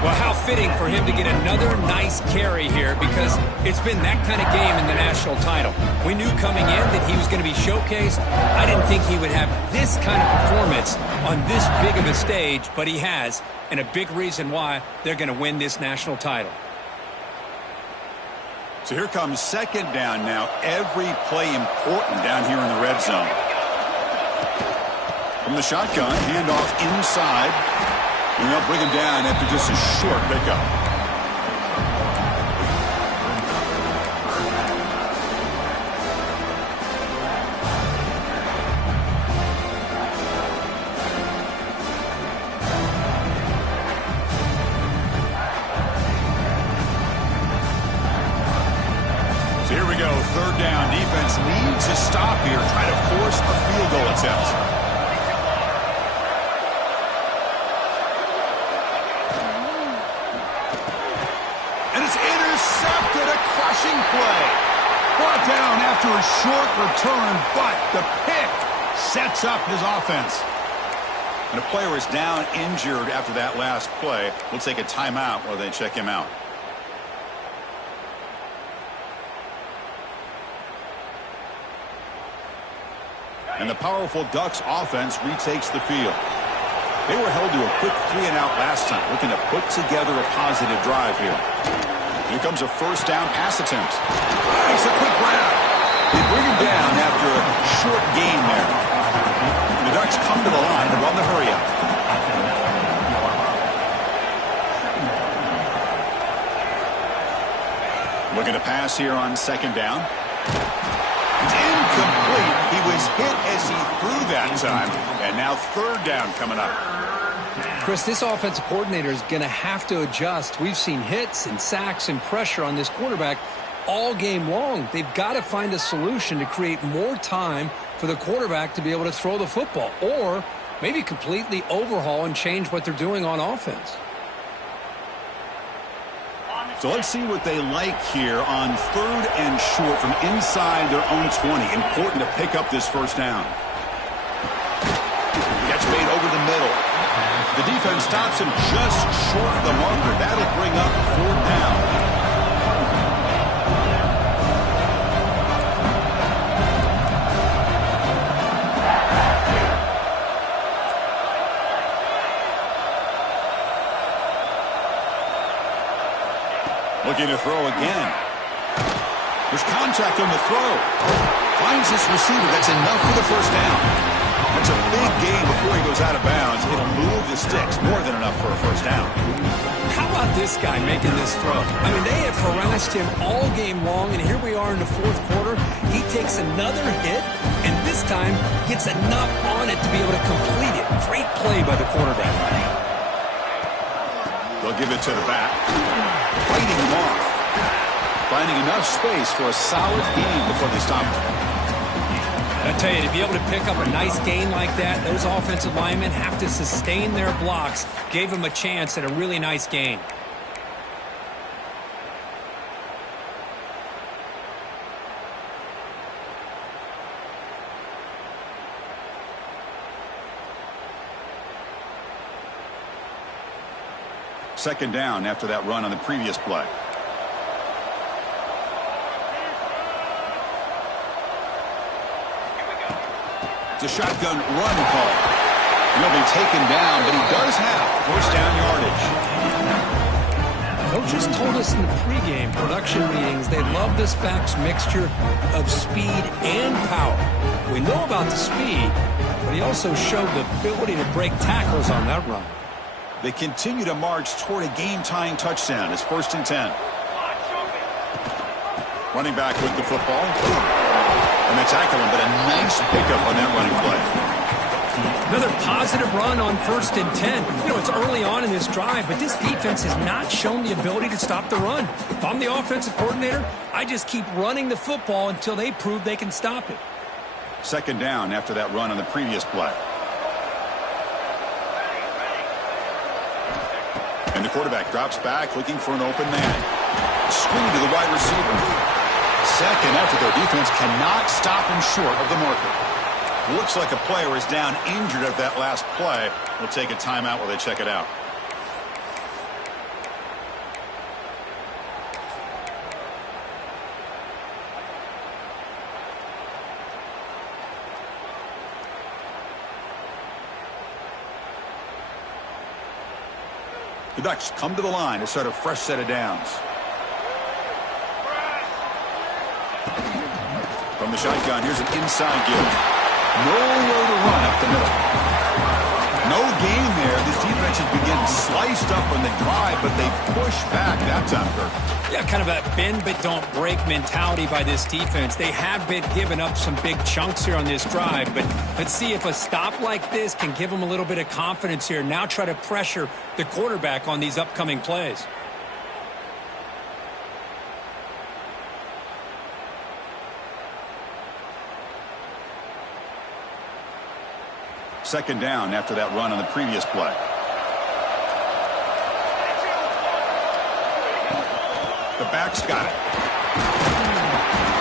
Well, how fitting for him to get another nice carry here, because it's been that kind of game in the national title. We knew coming in that he was going to be showcased. I didn't think he would have this kind of performance on this big of a stage, but he has, and a big reason why they're going to win this national title. So here comes 2nd down now. Every play important down here in the red zone. From the shotgun, handoff inside. And they'll bring him down after just a short pickup. So here we go, 3rd down. Defense needs to stop here, try to force a field goal attempt. Intercepted, a crushing play. Brought down after a short return, but the pick sets up his offense. And a player is down injured after that last play. We'll take a timeout while they check him out. And the powerful Ducks offense retakes the field. They were held to a quick 3-and-out last time, looking to put together a positive drive here. Here comes a first down pass attempt. Nice, a quick grab. They bring him down after a short gain there. The Ducks come to the line to run the hurry up. Looking to pass here on 2nd down. It's incomplete. He was hit as he threw that time. And now 3rd down coming up. Chris, this offensive coordinator is going to have to adjust. We've seen hits and sacks and pressure on this quarterback all game long. They've got to find a solution to create more time for the quarterback to be able to throw the football, or maybe completely overhaul and change what they're doing on offense. So let's see what they like here on 3rd and short from inside their own 20. Important to pick up this first down. Gets made over the middle. The defense stops him just short of the marker. That'll bring up 4th down. Looking to throw again. There's contact on the throw. Finds his receiver. That's enough for the first down. That's a big gain before he goes out of bounds. It'll move the sticks. More than enough for a first down. How about this guy making this throw? I mean, they have harassed him all game long, and here we are in the 4th quarter. He takes another hit, and this time gets enough on it to be able to complete it. Great play by the quarterback. They'll give it to the back. Fighting him off. Finding enough space for a solid gain before they stop him. I tell you, to be able to pick up a nice gain like that, those offensive linemen have to sustain their blocks. Gave him a chance at a really nice gain. Second down after that run on the previous play. It's a shotgun run call. He'll be taken down, but he does have first down yardage. Coaches told us in the pregame production meetings they love this back's mixture of speed and power. We know about the speed, but he also showed the ability to break tackles on that run. They continue to march toward a game-tying touchdown. It's 1st and 10. Running back with the football. And they tackle him, but a nice pickup on that running play. Another positive run on 1st and 10. You know, it's early on in this drive, but this defense has not shown the ability to stop the run. If I'm the offensive coordinator, I just keep running the football until they prove they can stop it. Second down after that run on the previous play. And the quarterback drops back looking for an open man. Screen to the wide receiver. Second effort, their defense cannot stop him short of the marker. Looks like a player is down injured at that last play. We'll take a timeout while they check it out. The Ducks come to the line to start a fresh set of downs. From the shotgun, here's an inside give. Nowhere to run up the middle. No gain there. This defense has been getting sliced up on the drive, but they push back that time, Kirk. Yeah, kind of a bend but don't break mentality by this defense. They have been giving up some big chunks here on this drive, but let's see if a stop like this can give them a little bit of confidence here. Now try to pressure the quarterback on these upcoming plays. Second down after that run on the previous play. The back's got it.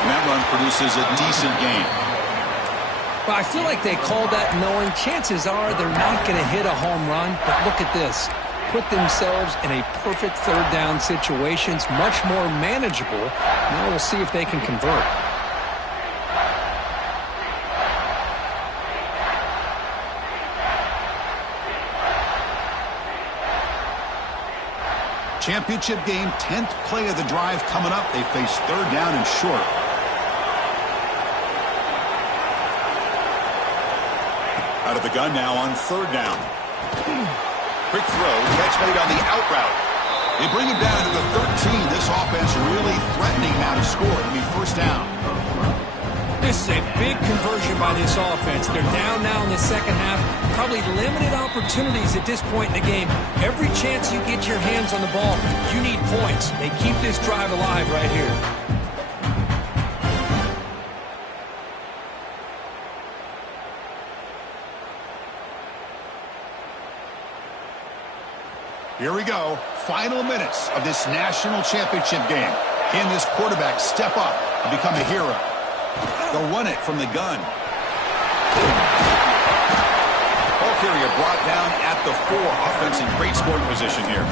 And that run produces a decent gain. Well, I feel like they called that knowing chances are they're not going to hit a home run, but look at this. Put themselves in a perfect third down situation. It's much more manageable. Now we'll see if they can convert. Championship game, 10th play of the drive coming up. They face third down and short. Out of the gun now on third down. Quick throw, catch made on the out route. They bring him down to the 13. This offense really threatening now to score. It'll be first down. This is a big conversion by this offense. They're down now in the second half. Probably limited opportunities at this point in the game. Every chance you get your hands on the ball, you need points. They keep this drive alive right here. Here we go. Final minutes of this national championship game. Can this quarterback step up and become a hero? They'll run it from the gun. Ball carrier brought down at the 4. Offense in great scoring position here.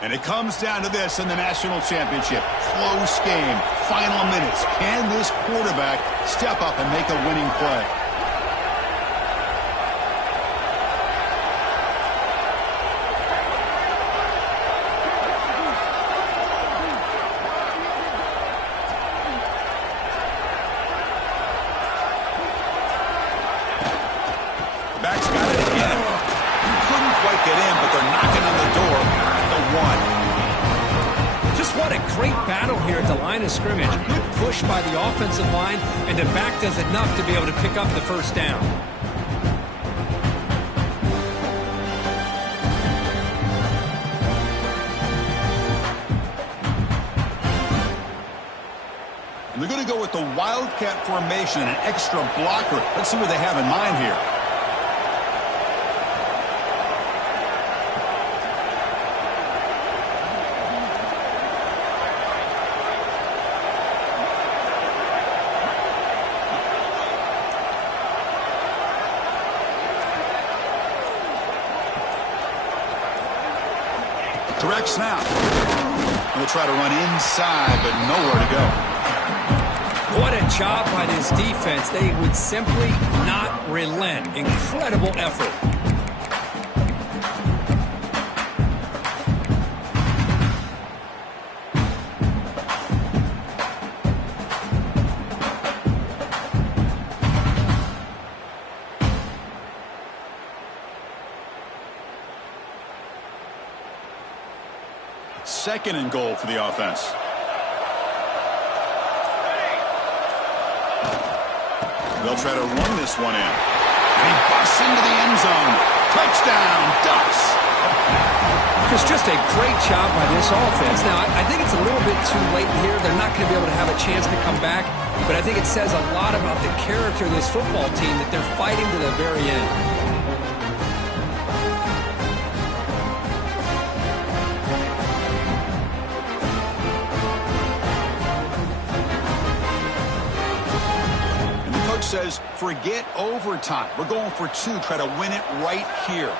And it comes down to this in the national championship. Close game. Final minutes. Can this quarterback step up and make a winning play? Back's got it again. Couldn't quite get in, but they're knocking on the door at the 1. Just what a great battle here at the line of scrimmage. Good push by the offensive line, and the back does enough to be able to pick up the first down. And they're going to go with the Wildcat formation and an extra blocker. Let's see what they have in mind here. Direct snap. We'll try to run inside, but nowhere to go. What a job by this defense. They would simply not relent. Incredible effort. Second and goal for the offense. They'll try to run this one in. And he busts into the end zone. Touchdown, Ducks. It's just a great job by this offense. Now, I think it's a little bit too late here. They're not going to be able to have a chance to come back. But I think it says a lot about the character of this football team that they're fighting to the very end. Says forget overtime. We're going for 2. Try to win it right here.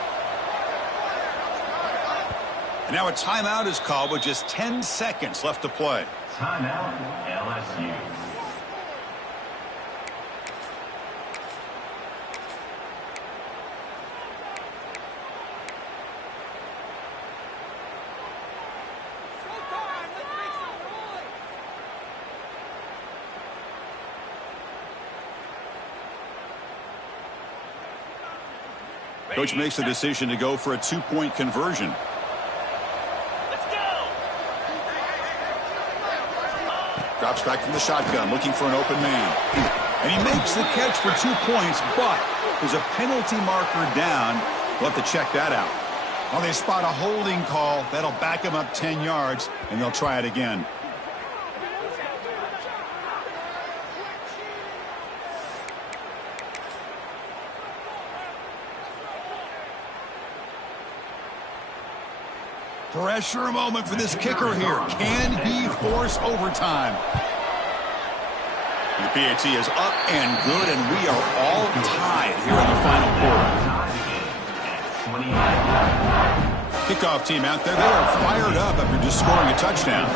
And now a timeout is called with just 10 seconds left to play. Timeout, LSU. Coach makes the decision to go for a 2-point conversion. Let's go. Drops back from the shotgun, looking for an open man. And he makes the catch for 2 points, but there's a penalty marker down. We'll have to check that out. Well, they spot a holding call. That'll back him up 10 yards, and they'll try it again. Pressure moment for this kicker here. Can he force overtime? The PAT is up and good, and we are all tied here in the final quarter. Kickoff team out there. They are fired up after just scoring a touchdown.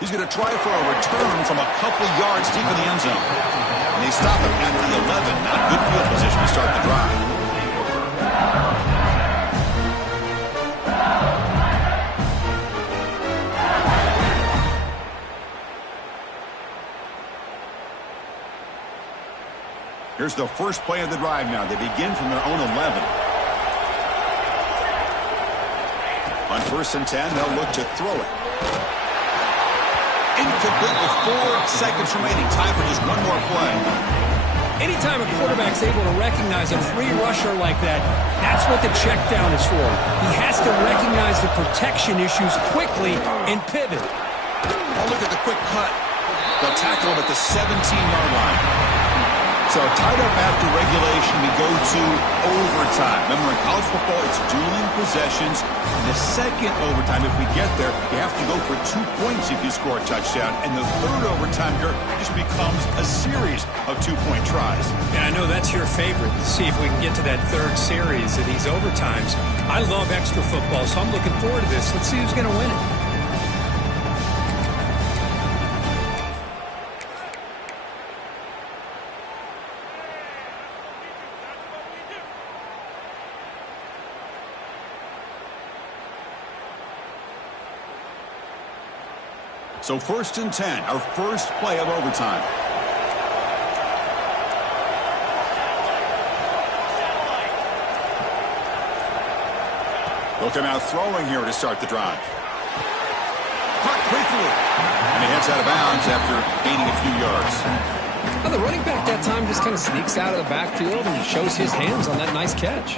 He's going to try for a return from a couple yards deep in the end zone. And they stop him at the 11. Not good field position to start the drive. Here's the first play of the drive now. They begin from their own 11. On 1st and 10, they'll look to throw it. Incomplete with 4 seconds remaining. Time for just one more play. Anytime a quarterback's able to recognize a free rusher like that, that's what the check down is for. He has to recognize the protection issues quickly and pivot. Oh, look at the quick cut. They'll tackle him at the 17-yard line. So tied up after regulation, we go to overtime. Remember, in college football, it's dueling possessions. In the second overtime, if we get there, you have to go for 2 points if you score a touchdown. And the third overtime here just becomes a series of 2-point tries. And I know that's your favorite, to see if we can get to that third series of these overtimes. I love extra football, so I'm looking forward to this. Let's see who's going to win it. So 1st and 10, our first play of overtime. They'll come out throwing here to start the drive. Caught quickly. And he heads out of bounds after gaining a few yards. Well, the running back that time just kind of sneaks out of the backfield and shows his hands on that nice catch.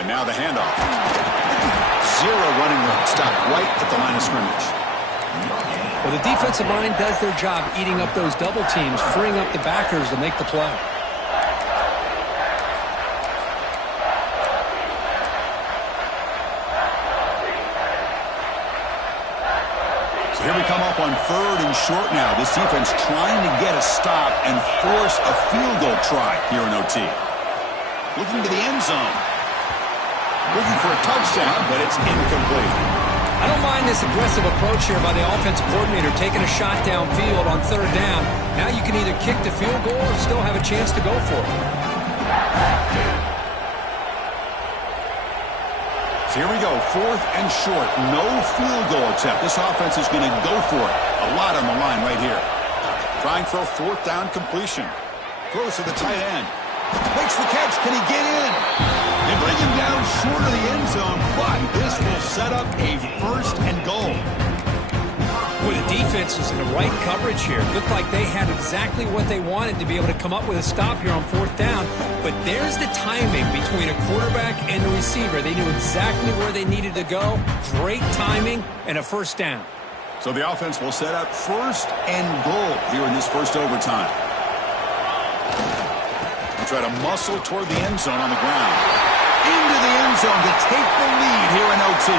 And now the handoff. 0 running room. Stopped right at the line of scrimmage. Well, the defensive line does their job eating up those double teams, freeing up the backers to make the play. So here we come up on 3rd and short now. This defense trying to get a stop and force a field goal try here in OT. Looking to the end zone. Looking for a touchdown, but it's incomplete. I don't mind this aggressive approach here by the offensive coordinator, taking a shot downfield on 3rd down. Now you can either kick the field goal or still have a chance to go for it. So here we go, 4th and short. No field goal attempt. This offense is going to go for it. A lot on the line right here. Trying for a 4th down completion. Throws to the tight end. Makes the catch. Can he get in? They bring him down short of the end zone, but this will set up a 1st and goal. Boy, the defense was in the right coverage here. Looked like they had exactly what they wanted to be able to come up with a stop here on 4th down. But there's the timing between a quarterback and the receiver. They knew exactly where they needed to go. Great timing and a 1st down. So the offense will set up 1st and goal here in this first overtime. We'll try to muscle toward the end zone on the ground. Into the end zone to take the lead here in OT.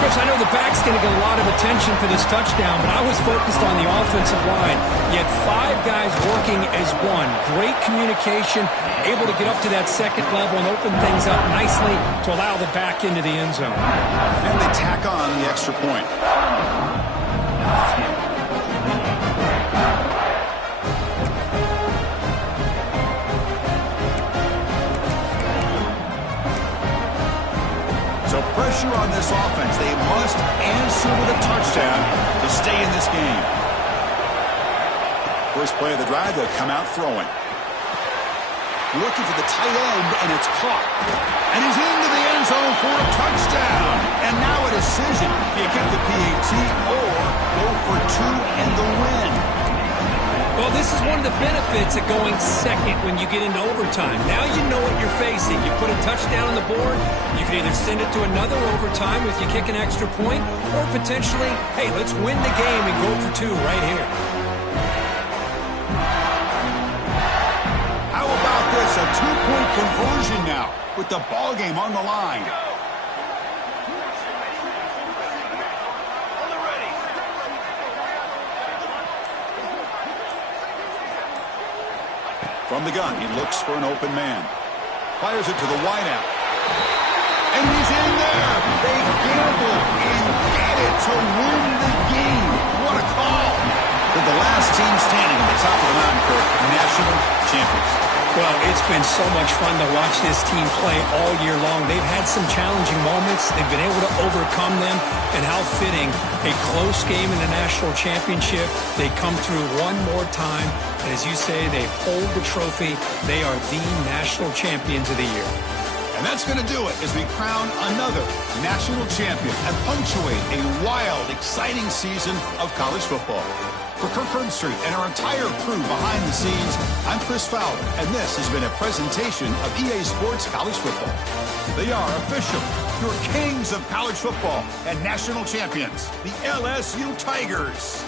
Chris, I know the back's going to get a lot of attention for this touchdown, but I was focused on the offensive line. You had 5 guys working as one. Great communication, able to get up to that 2nd level and open things up nicely to allow the back into the end zone. And they tack on the extra point. So pressure on this offense. They must answer with a touchdown to stay in this game. First play of the drive, they'll come out throwing. Looking for the tight end, and it's caught. And he's into the end zone for a touchdown. And now a decision. You get the PAT or go for 2 and the win. Well, this is one of the benefits of going second when you get into overtime. Now you know what you're facing. You put a touchdown on the board, you can either send it to another overtime if you kick an extra point, or potentially, hey, let's win the game and go for 2 right here. How about this? A 2-point conversion now with the ball game on the line. From the gun, he looks for an open man. Fires it to the wideout. And he's in there. They gamble and get it to win the game. What a call. They're the last team standing at the top of the mountain, Kirk, national champions. Well, it's been so much fun to watch this team play all year long. They've had some challenging moments. They've been able to overcome them. And how fitting, a close game in the national championship. They come through one more time. And as you say, they hold the trophy. They are the national champions of the year. And that's going to do it as we crown another national champion and punctuate a wild, exciting season of college football. For Kirk Herbstreit and our entire crew behind the scenes, I'm Chris Fowler, and this has been a presentation of EA Sports College Football. They are official, your kings of college football and national champions, the LSU Tigers.